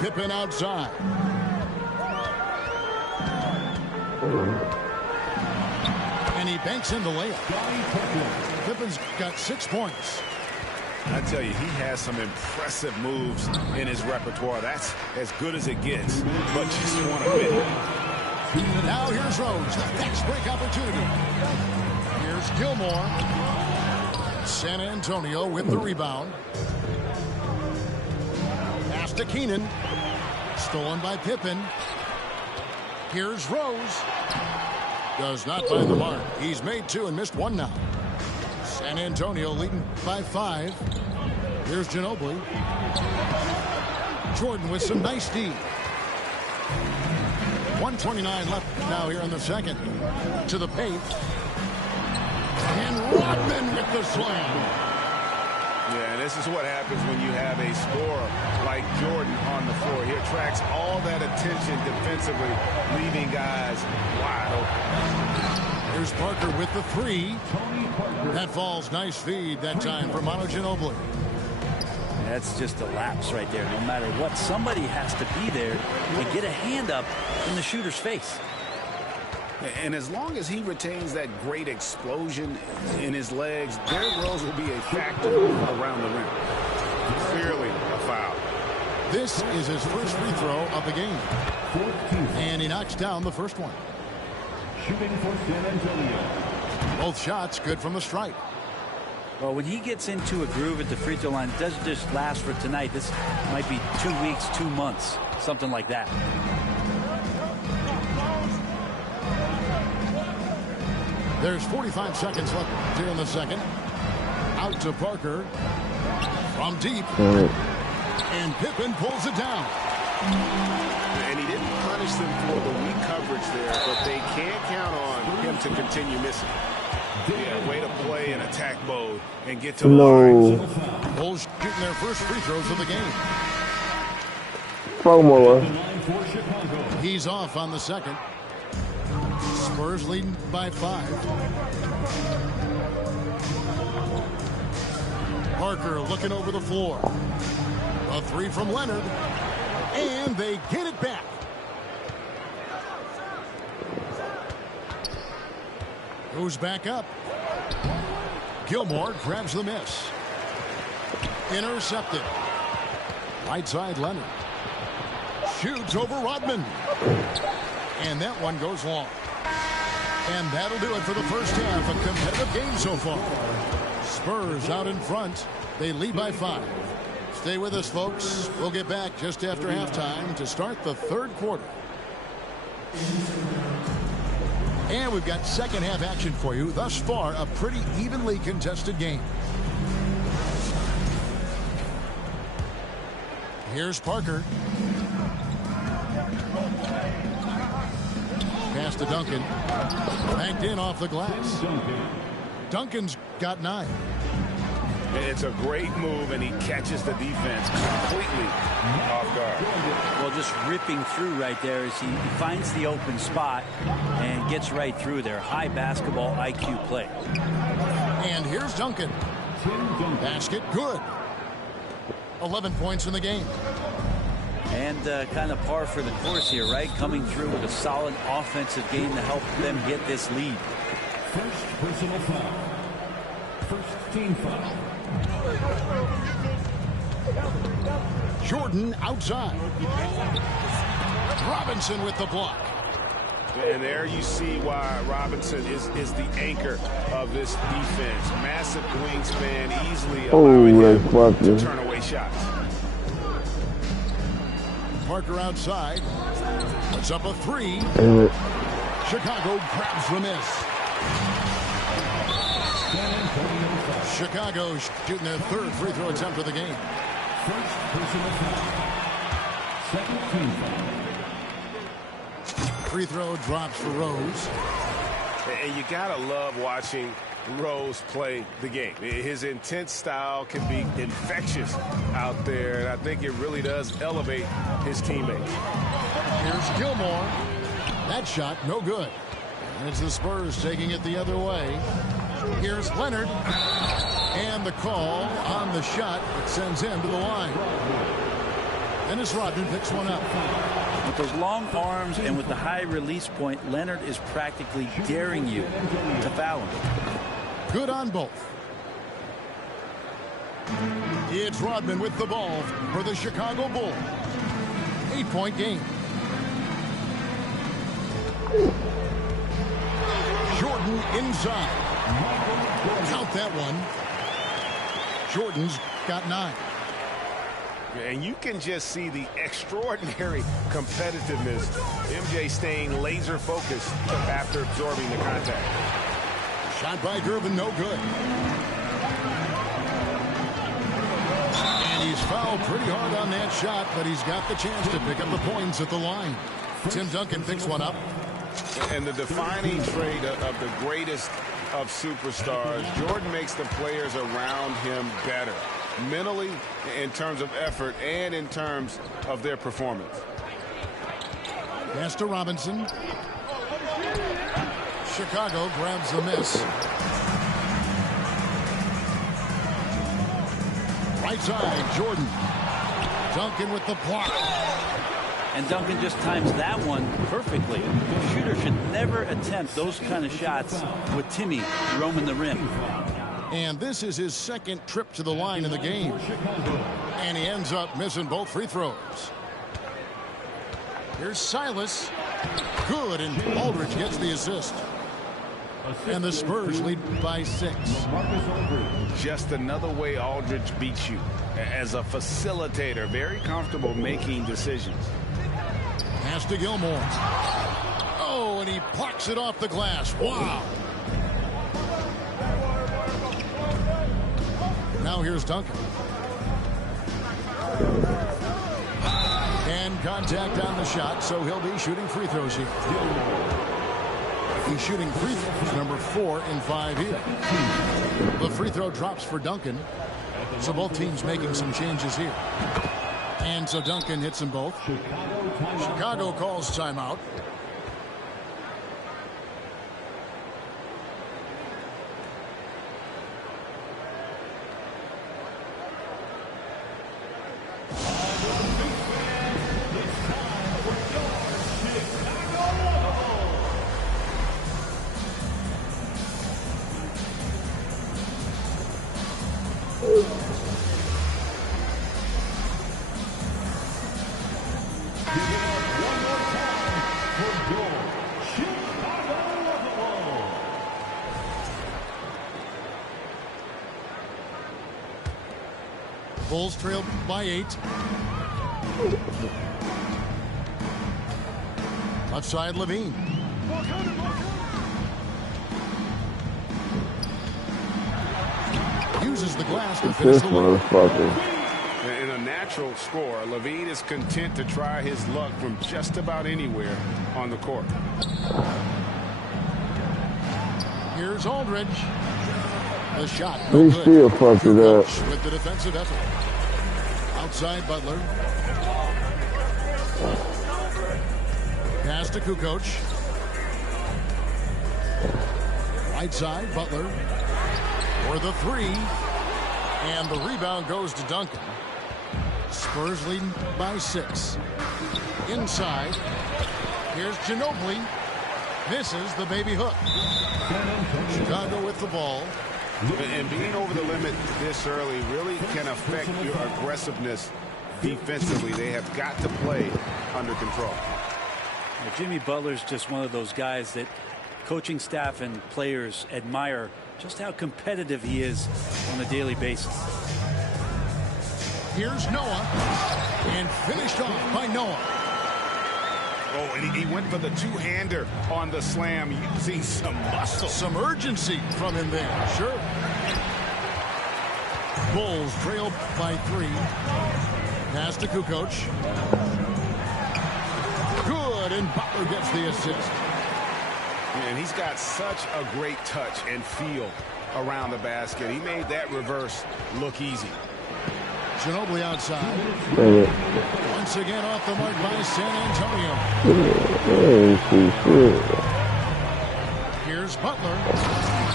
Pippen outside. And he banks in the layup. Pippen's got 6 points. I tell you, he has some impressive moves in his repertoire. That's as good as it gets, but just want to win. Now here's Rose, the next break opportunity. Here's Gilmore. San Antonio with the rebound. Pass to Keenan. Stolen by Pippen. Here's Rose. Does not find the mark. He's made 2 and missed 1 now. San Antonio leading by 5. Here's Ginobili. Jordan with some nice D. 1:29 left now here in the second. To the paint. And Rodman with the slam. Yeah, and this is what happens when you have a scorer like Jordan on the floor. He attracts all that attention defensively, leaving guys wide open. Here's Parker with the 3. That falls. Nice feed that time for Manu Ginobili. That's just a lapse right there. No matter what, somebody has to be there and get a hand up in the shooter's face. And as long as he retains that great explosion in his legs, Derrick Rose will be a factor around the rim. Clearly a foul. This is his first free throw of the game. And he knocks down the first one. Shooting for San Antonio. Both shots good from the stripe. Well, when he gets into a groove at the free throw line, it doesn't just last for tonight. This might be 2 weeks, 2 months, something like that. There's 45 seconds left here in the second. Out to Parker from deep. And Pippen pulls it down. And he didn't punish them for the weak coverage there, but they can't count on him to continue missing. Yeah, way to play in attack mode and get to the line. Bulls shooting their first free throws of the game. 4 more. He's off on the second. Spurs leading by 5. Parker looking over the floor. A 3 from Leonard. And they get it back. Goes back up. Gilmore grabs the miss. Intercepted. Right side Leonard. Shoots over Rodman. And that one goes long. And that'll do it for the first half. A competitive game so far. Spurs out in front. They lead by 5. Stay with us, folks. We'll get back just after halftime to start the third quarter. And we've got second half action for you. Thus far, a pretty evenly contested game. Here's Parker. Pass to Duncan. Banked in off the glass. Duncan's got 9. It's a great move, and he catches the defense completely off guard. Well, just ripping through right there as he finds the open spot and gets right through there. High basketball IQ play. And here's Duncan. Basket good. 11 points in the game. And kind of par for the course here, right? Coming through with a solid offensive game to help them get this lead. First personal foul. First team foul. Jordan outside. Robinson with the block. And there you see why Robinson is the anchor of this defense. Massive wingspan, easily allowing him to turn away shots. Parker outside. Puts up a 3. Chicago grabs the miss. Chicago shooting their third free throw attempt of the game. First personal foul. Second team foul. Free throw drops for Rose. And you gotta love watching Rose play the game. His intense style can be infectious out there, and I think it really does elevate his teammates. Here's Gilmore. That shot no good. And it's the Spurs taking it the other way. Here's Leonard. And the call on the shot that sends him to the line. Dennis Rodman picks one up. With those long arms and with the high release point, Leonard is practically daring you to foul him. Good on both. It's Rodman with the ball for the Chicago Bulls. 8-point game. Jordan inside. Count that one. Jordan's got 9. And you can just see the extraordinary competitiveness. MJ staying laser focused after absorbing the contact. Shot by Gervin, no good. And he's fouled pretty hard on that shot, but he's got the chance to pick up the points at the line. Tim Duncan picks one up. And the defining trait of the greatest of superstars, Jordan makes the players around him better. Mentally, in terms of effort, and in terms of their performance. Pass to Robinson. Chicago grabs the miss. Right side, Jordan. Duncan with the block. And Duncan just times that one perfectly. The shooter should never attempt those kind of shots with Timmy roaming the rim. And this is his second trip to the line in the game. And he ends up missing both free throws. Here's Silas. Good, and Aldridge gets the assist. And the Spurs lead by 6. Just another way Aldridge beats you. As a facilitator, very comfortable making decisions. Pass to Gilmore. Oh, and he plucks it off the glass. Wow. Now here's Duncan. And contact on the shot, so he'll be shooting free throws here. He's shooting free throws, number 4 in 5 here. The free throw drops for Duncan. So both teams making some changes here. And so Duncan hits them both. Chicago calls timeout. Bulls trail by 8. Left side, Levine. Uses the glass to finish the motherfucker. In a natural score, Levine is content to try his luck from just about anywhere on the court. Here's Aldridge. The shot. No he still fucked it up. With the defensive effort. Outside Butler. Pass to Kukoc. Right side, Butler. For the 3. And the rebound goes to Duncan. Spurs leading by 6. Inside. Here's Ginobili. Misses the baby hook. Chicago with the ball. And being over the limit this early really can affect your aggressiveness defensively. They have got to play under control. Well, Jimmy Butler's just one of those guys that coaching staff and players admire just how competitive he is on a daily basis. Here's Noah. And finished off by Noah. Oh, and he went for the two-hander on the slam, using some muscle. Some urgency from him there. Sure. Bulls trail by 3. Pass to Kukoc. Good, and Butler gets the assist. And he's got such a great touch and feel around the basket. He made that reverse look easy. Ginobili outside. Once again off the mark by San Antonio. Here's Butler.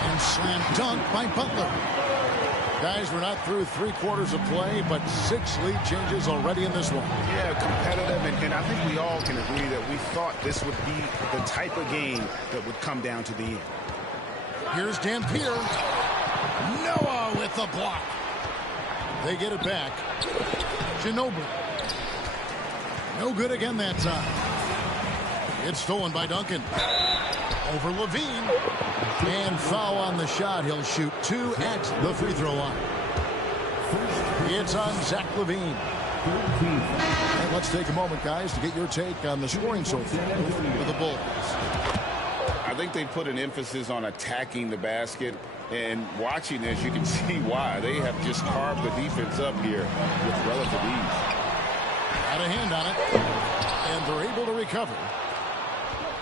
And slam dunk by Butler. Guys, we're not through 3/4 of play, but 6 lead changes already in this one. Yeah, competitive, and I think we all can agree that we thought this would be the type of game that would come down to the end. Here's Dampier. Noah with the block. They get it back. Ginobili. No good again that time. It's stolen by Duncan. Over Levine. And foul on the shot. He'll shoot 2 at the free throw line. It's on Zach Levine. And let's take a moment, guys, to get your take on the scoring so far for the Bulls. I think they put an emphasis on attacking the basket. And watching this, you can see why. They have just carved the defense up here with relative ease. Got a hand on it. And they're able to recover.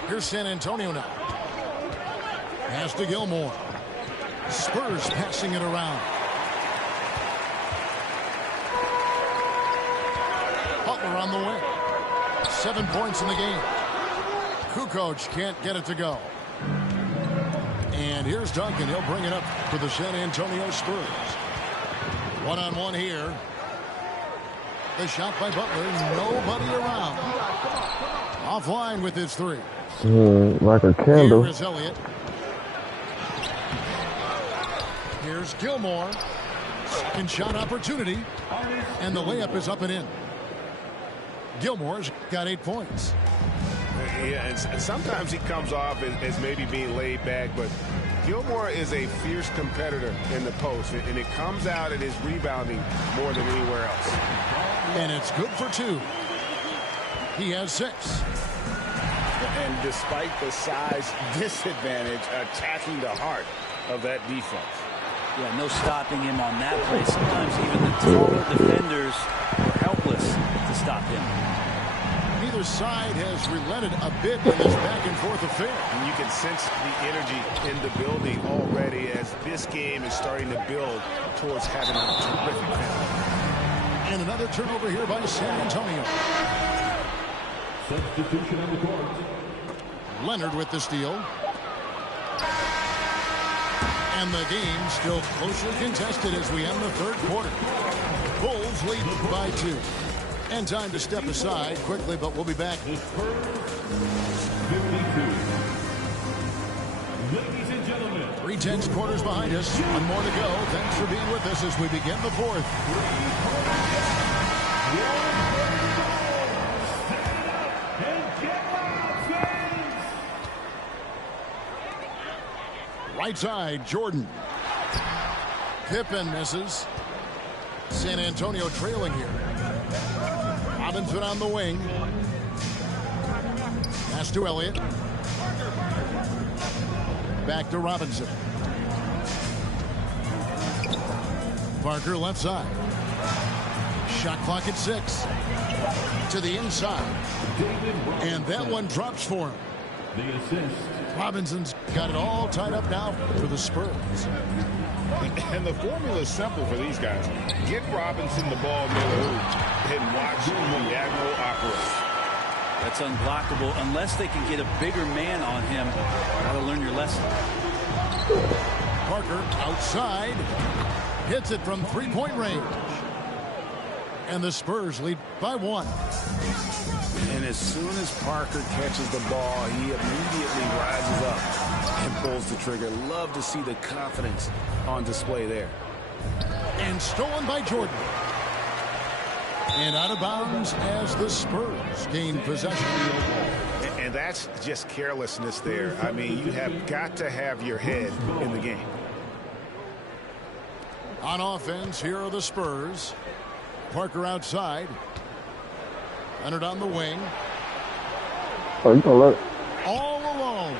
Here's San Antonio now. Pass to Gilmore. Spurs passing it around. Butler on the way. 7 points in the game. Kukoc can't get it to go. And here's Duncan. He'll bring it up for the San Antonio Spurs. One-on-one here. The shot by Butler. Nobody around. Offline with his 3. Like a candle. Here is Elliott. Here's Gilmore. Second shot opportunity. And the layup is up and in. Gilmore's got 8 points. Yeah, and sometimes he comes off as maybe being laid back, but Gilmore is a fierce competitor in the post, and it comes out in his rebounding more than anywhere else. And it's good for 2. He has 6. And despite the size disadvantage, attacking the heart of that defense. Yeah, no stopping him on that play. Sometimes even the taller defenders are helpless to stop him. Neither side has relented a bit in this back-and-forth affair. And you can sense the energy in the building already as this game is starting to build towards having a terrific finish. And another turnover here by San Antonio. Substitution on the court. Leonard with the steal. And the game still closely contested as we end the third quarter. Bulls lead by 2. And time to step aside quickly, but we'll be back. The Spurs, 52. Ladies and gentlemen. 3 tense quarters behind us. 1 more to go. Thanks for being with us as we begin the fourth. Right side, Jordan. Pippen misses. San Antonio trailing here. Robinson on the wing. Pass to Elliott. Back to Robinson. Parker left side. Shot clock at 6. To the inside. And that one drops for him. The assist. Robinson's got it all tied up now for the Spurs. And the formula is simple for these guys. Get Robinson the ball near the hoop and watch the Admiral operate. That's unblockable unless they can get a bigger man on him. Got to learn your lesson. Parker outside. Hits it from 3-point range. And the Spurs lead by 1. And as soon as Parker catches the ball, he immediately rises up and pulls the trigger. Love to see the confidence on display there. And stolen by Jordan. And out of bounds as the Spurs gain possession. And that's just carelessness there. I mean, you have got to have your head in the game. On offense, here are the Spurs. Parker outside. Leonard on the wing. Oh, you gonna let it? All alone.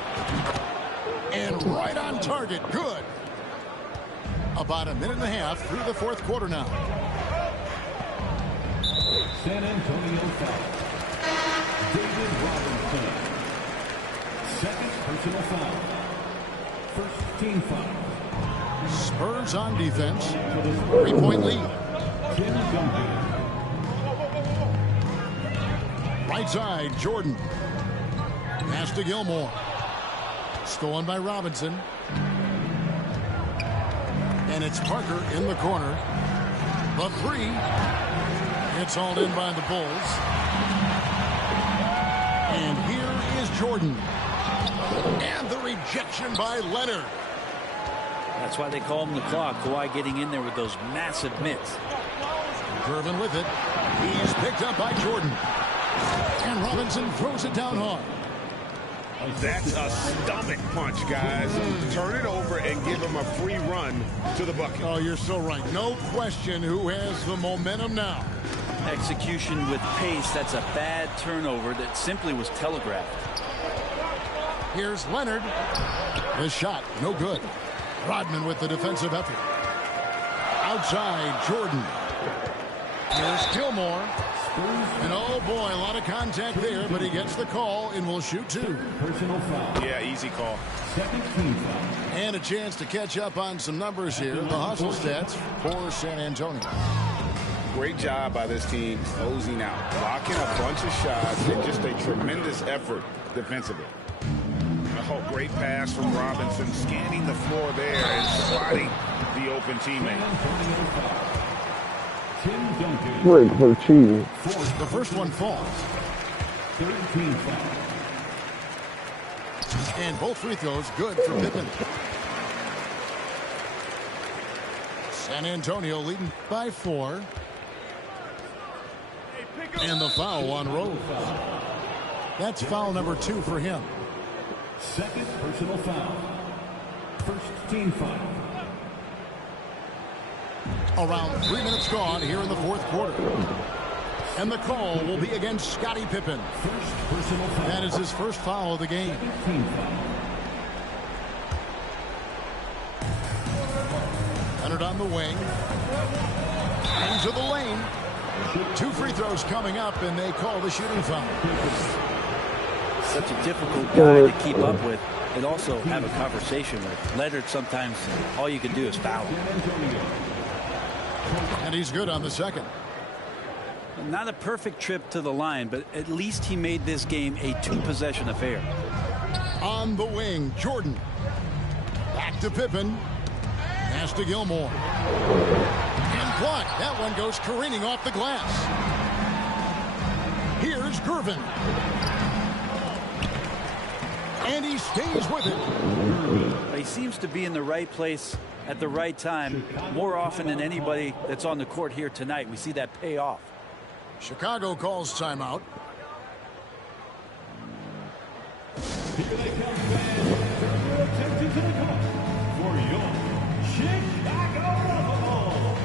And right on target. Good. About a minute and a half through the fourth quarter now. San Antonio foul. David Robinson. Second personal foul. First team foul. Spurs on defense. 3-point lead. Tim Duncan. Right side, Jordan. Pass to Gilmore. Stolen by Robinson. And it's Parker in the corner. The 3. It's hauled in by the Bulls. And here is Jordan. And the rejection by Leonard. That's why they call him the clock. Kawhi getting in there with those massive mitts. Gervin with it. He's picked up by Jordan. And Robinson throws it down hard. That's a stomach punch, guys. Turn it over and give him a free run to the bucket. Oh, you're so right. No question who has the momentum now. Execution with pace. That's a bad turnover that simply was telegraphed. Here's Leonard. The shot, no good. Rodman with the defensive effort. Outside, Jordan. Here's Gilmore. And oh boy, a lot of contact there, but he gets the call and will shoot 2. Personal foul. Yeah, easy call. Second team foul. And a chance to catch up on some numbers here. The hustle stats for San Antonio. Great job by this team closing out, blocking a bunch of shots, and just a tremendous effort defensively. Oh, great pass from Robinson, scanning the floor there and spotting the open teammate. Tim Duncan. Break for the cheating. The first one falls. Third team foul. And both free throws good for Pippen. San Antonio leading by 4. And the foul on Rose. That's foul number 2 for him. Second personal foul. First team foul. Around 3 minutes gone here in the fourth quarter. And the call will be against Scottie Pippen. First personal foul. That is his first foul of the game. Team foul. Leonard on the wing. Into the lane. 2 free throws coming up, and they call the shooting foul. Such a difficult guy to keep up with and also have a conversation with. Leonard, sometimes all you can do is foul him. And he's good on the second. Not a perfect trip to the line, but at least he made this game a 2-possession affair. On the wing, Jordan. Back to Pippen. Pass to Gilmore. And blocked. That one goes careening off the glass. Here's Gervin. And he stays with it. He seems to be in the right place at the right time more often than anybody that's on the court here tonight. We see that pay off. Chicago calls timeout. Here they come, fans. Attention to the court for your Chicago Bulls.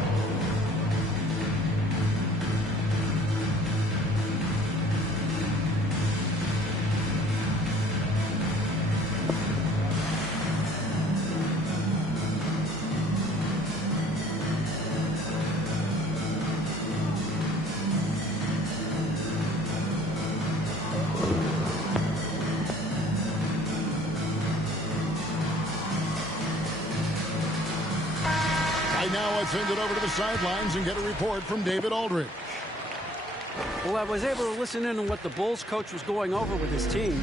Now let's send it over to the sidelines and get a report from David Aldridge. Well, I was able to listen in on what the Bulls coach was going over with his team.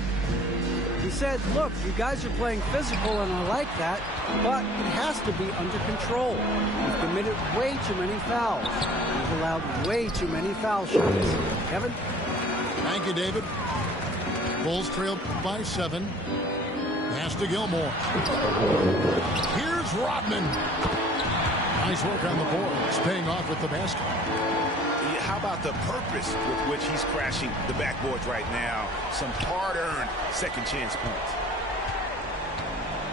He said, look, you guys are playing physical, and I like that, but it has to be under control. We've committed way too many fouls. We've allowed way too many foul shots. Kevin? Thank you, David. Bulls trail by 7. Pass to Gilmore. Here's Rodman. Nice work on the board. It's paying off with the basket. Yeah, how about the purpose with which he's crashing the backboards right now? Some hard-earned second chance points.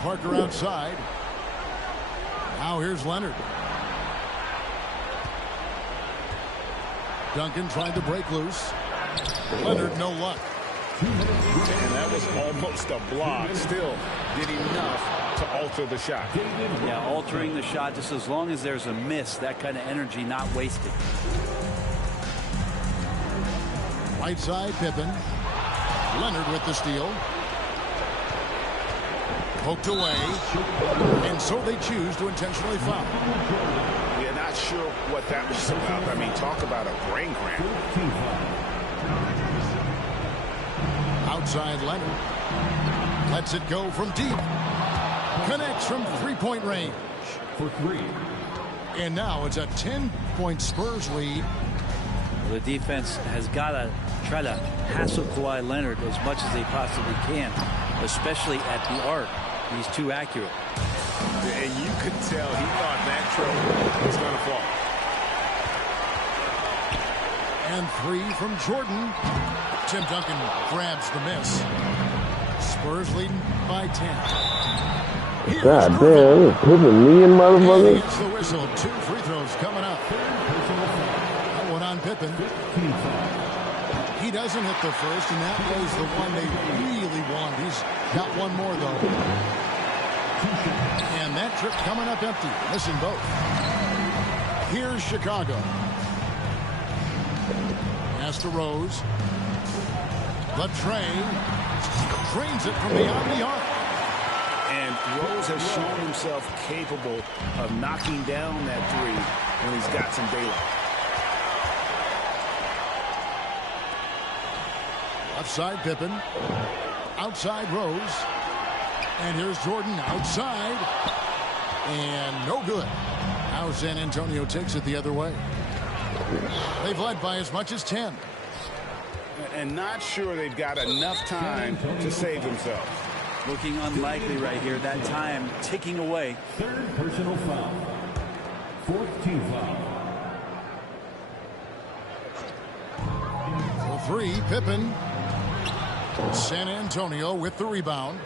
Parker outside. Now here's Leonard. Duncan tried to break loose. Leonard, no luck. And that was almost a block. Still did enough to alter the shot. Yeah, altering the shot just as long as there's a miss, that kind of energy not wasted. Right side, Pippen. Leonard with the steal. Poked away. And so they choose to intentionally foul. We're not sure what that was about. I mean, talk about a brain cramp. Outside Leonard. Lets it go from deep. Connects from three-point range. For 3. And now it's a 10-point Spurs lead. The defense has got to try to hassle Kawhi Leonard as much as they possibly can, especially at the arc. He's too accurate. And you could tell he thought that throw was going to fall. And 3 from Jordan. Tim Duncan grabs the miss. Spurs leading by 10. God damn, Pippen me and motherfucker. It's the whistle. 2 free throws coming up. That one on Pippen. He doesn't hit the first, and that was the one they really wanted. He's got one more, though. And that trip coming up empty. Missing both. Here's Chicago. Pass to Rose. The train. Drains it from beyond the arc. And Rose has shown himself capable of knocking down that 3 when he's got some daylight. Left side, Pippen. Outside, Rose. And here's Jordan outside. And no good. Now San Antonio takes it the other way. They've led by as much as 10. And not sure they've got enough time to save themselves. Looking unlikely right here. That time ticking away. 3rd personal foul. 4th team foul. For 3, Pippen. San Antonio with the rebound.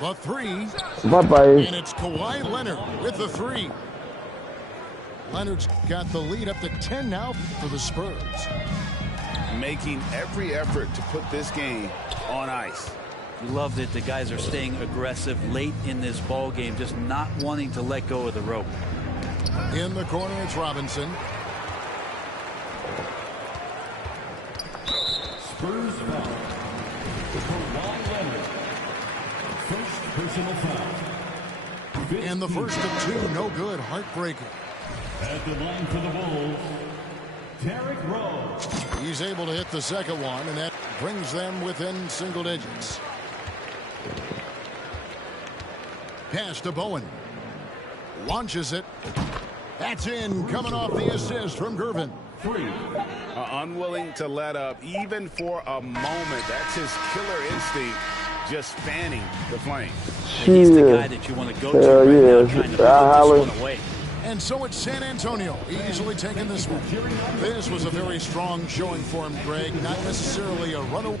The three. Bye-bye. And it's Kawhi Leonard with the three. Leonard's got the lead up to 10 now for the Spurs. Making every effort to put this game on ice. Loved it. The guys are staying aggressive late in this ball game, just not wanting to let go of the rope. In the corner, it's Robinson. Spurs foul. Kawhi Leonard. First personal foul. And the first of two, no good. Heartbreaker. At the line for the Bulls, Derrick Rose. He's able to hit the second one, and that brings them within single digits. Pass to Bowen. Launches it. That's in, coming off the assist from Gervin. Unwilling to let up even for a moment. That's his killer instinct, just fanning the flame. He's the guy that you want to go to right now, trying to put this one away. And so it's San Antonio easily taking this one. This was a very strong showing for him, Greg. Not necessarily a runaway.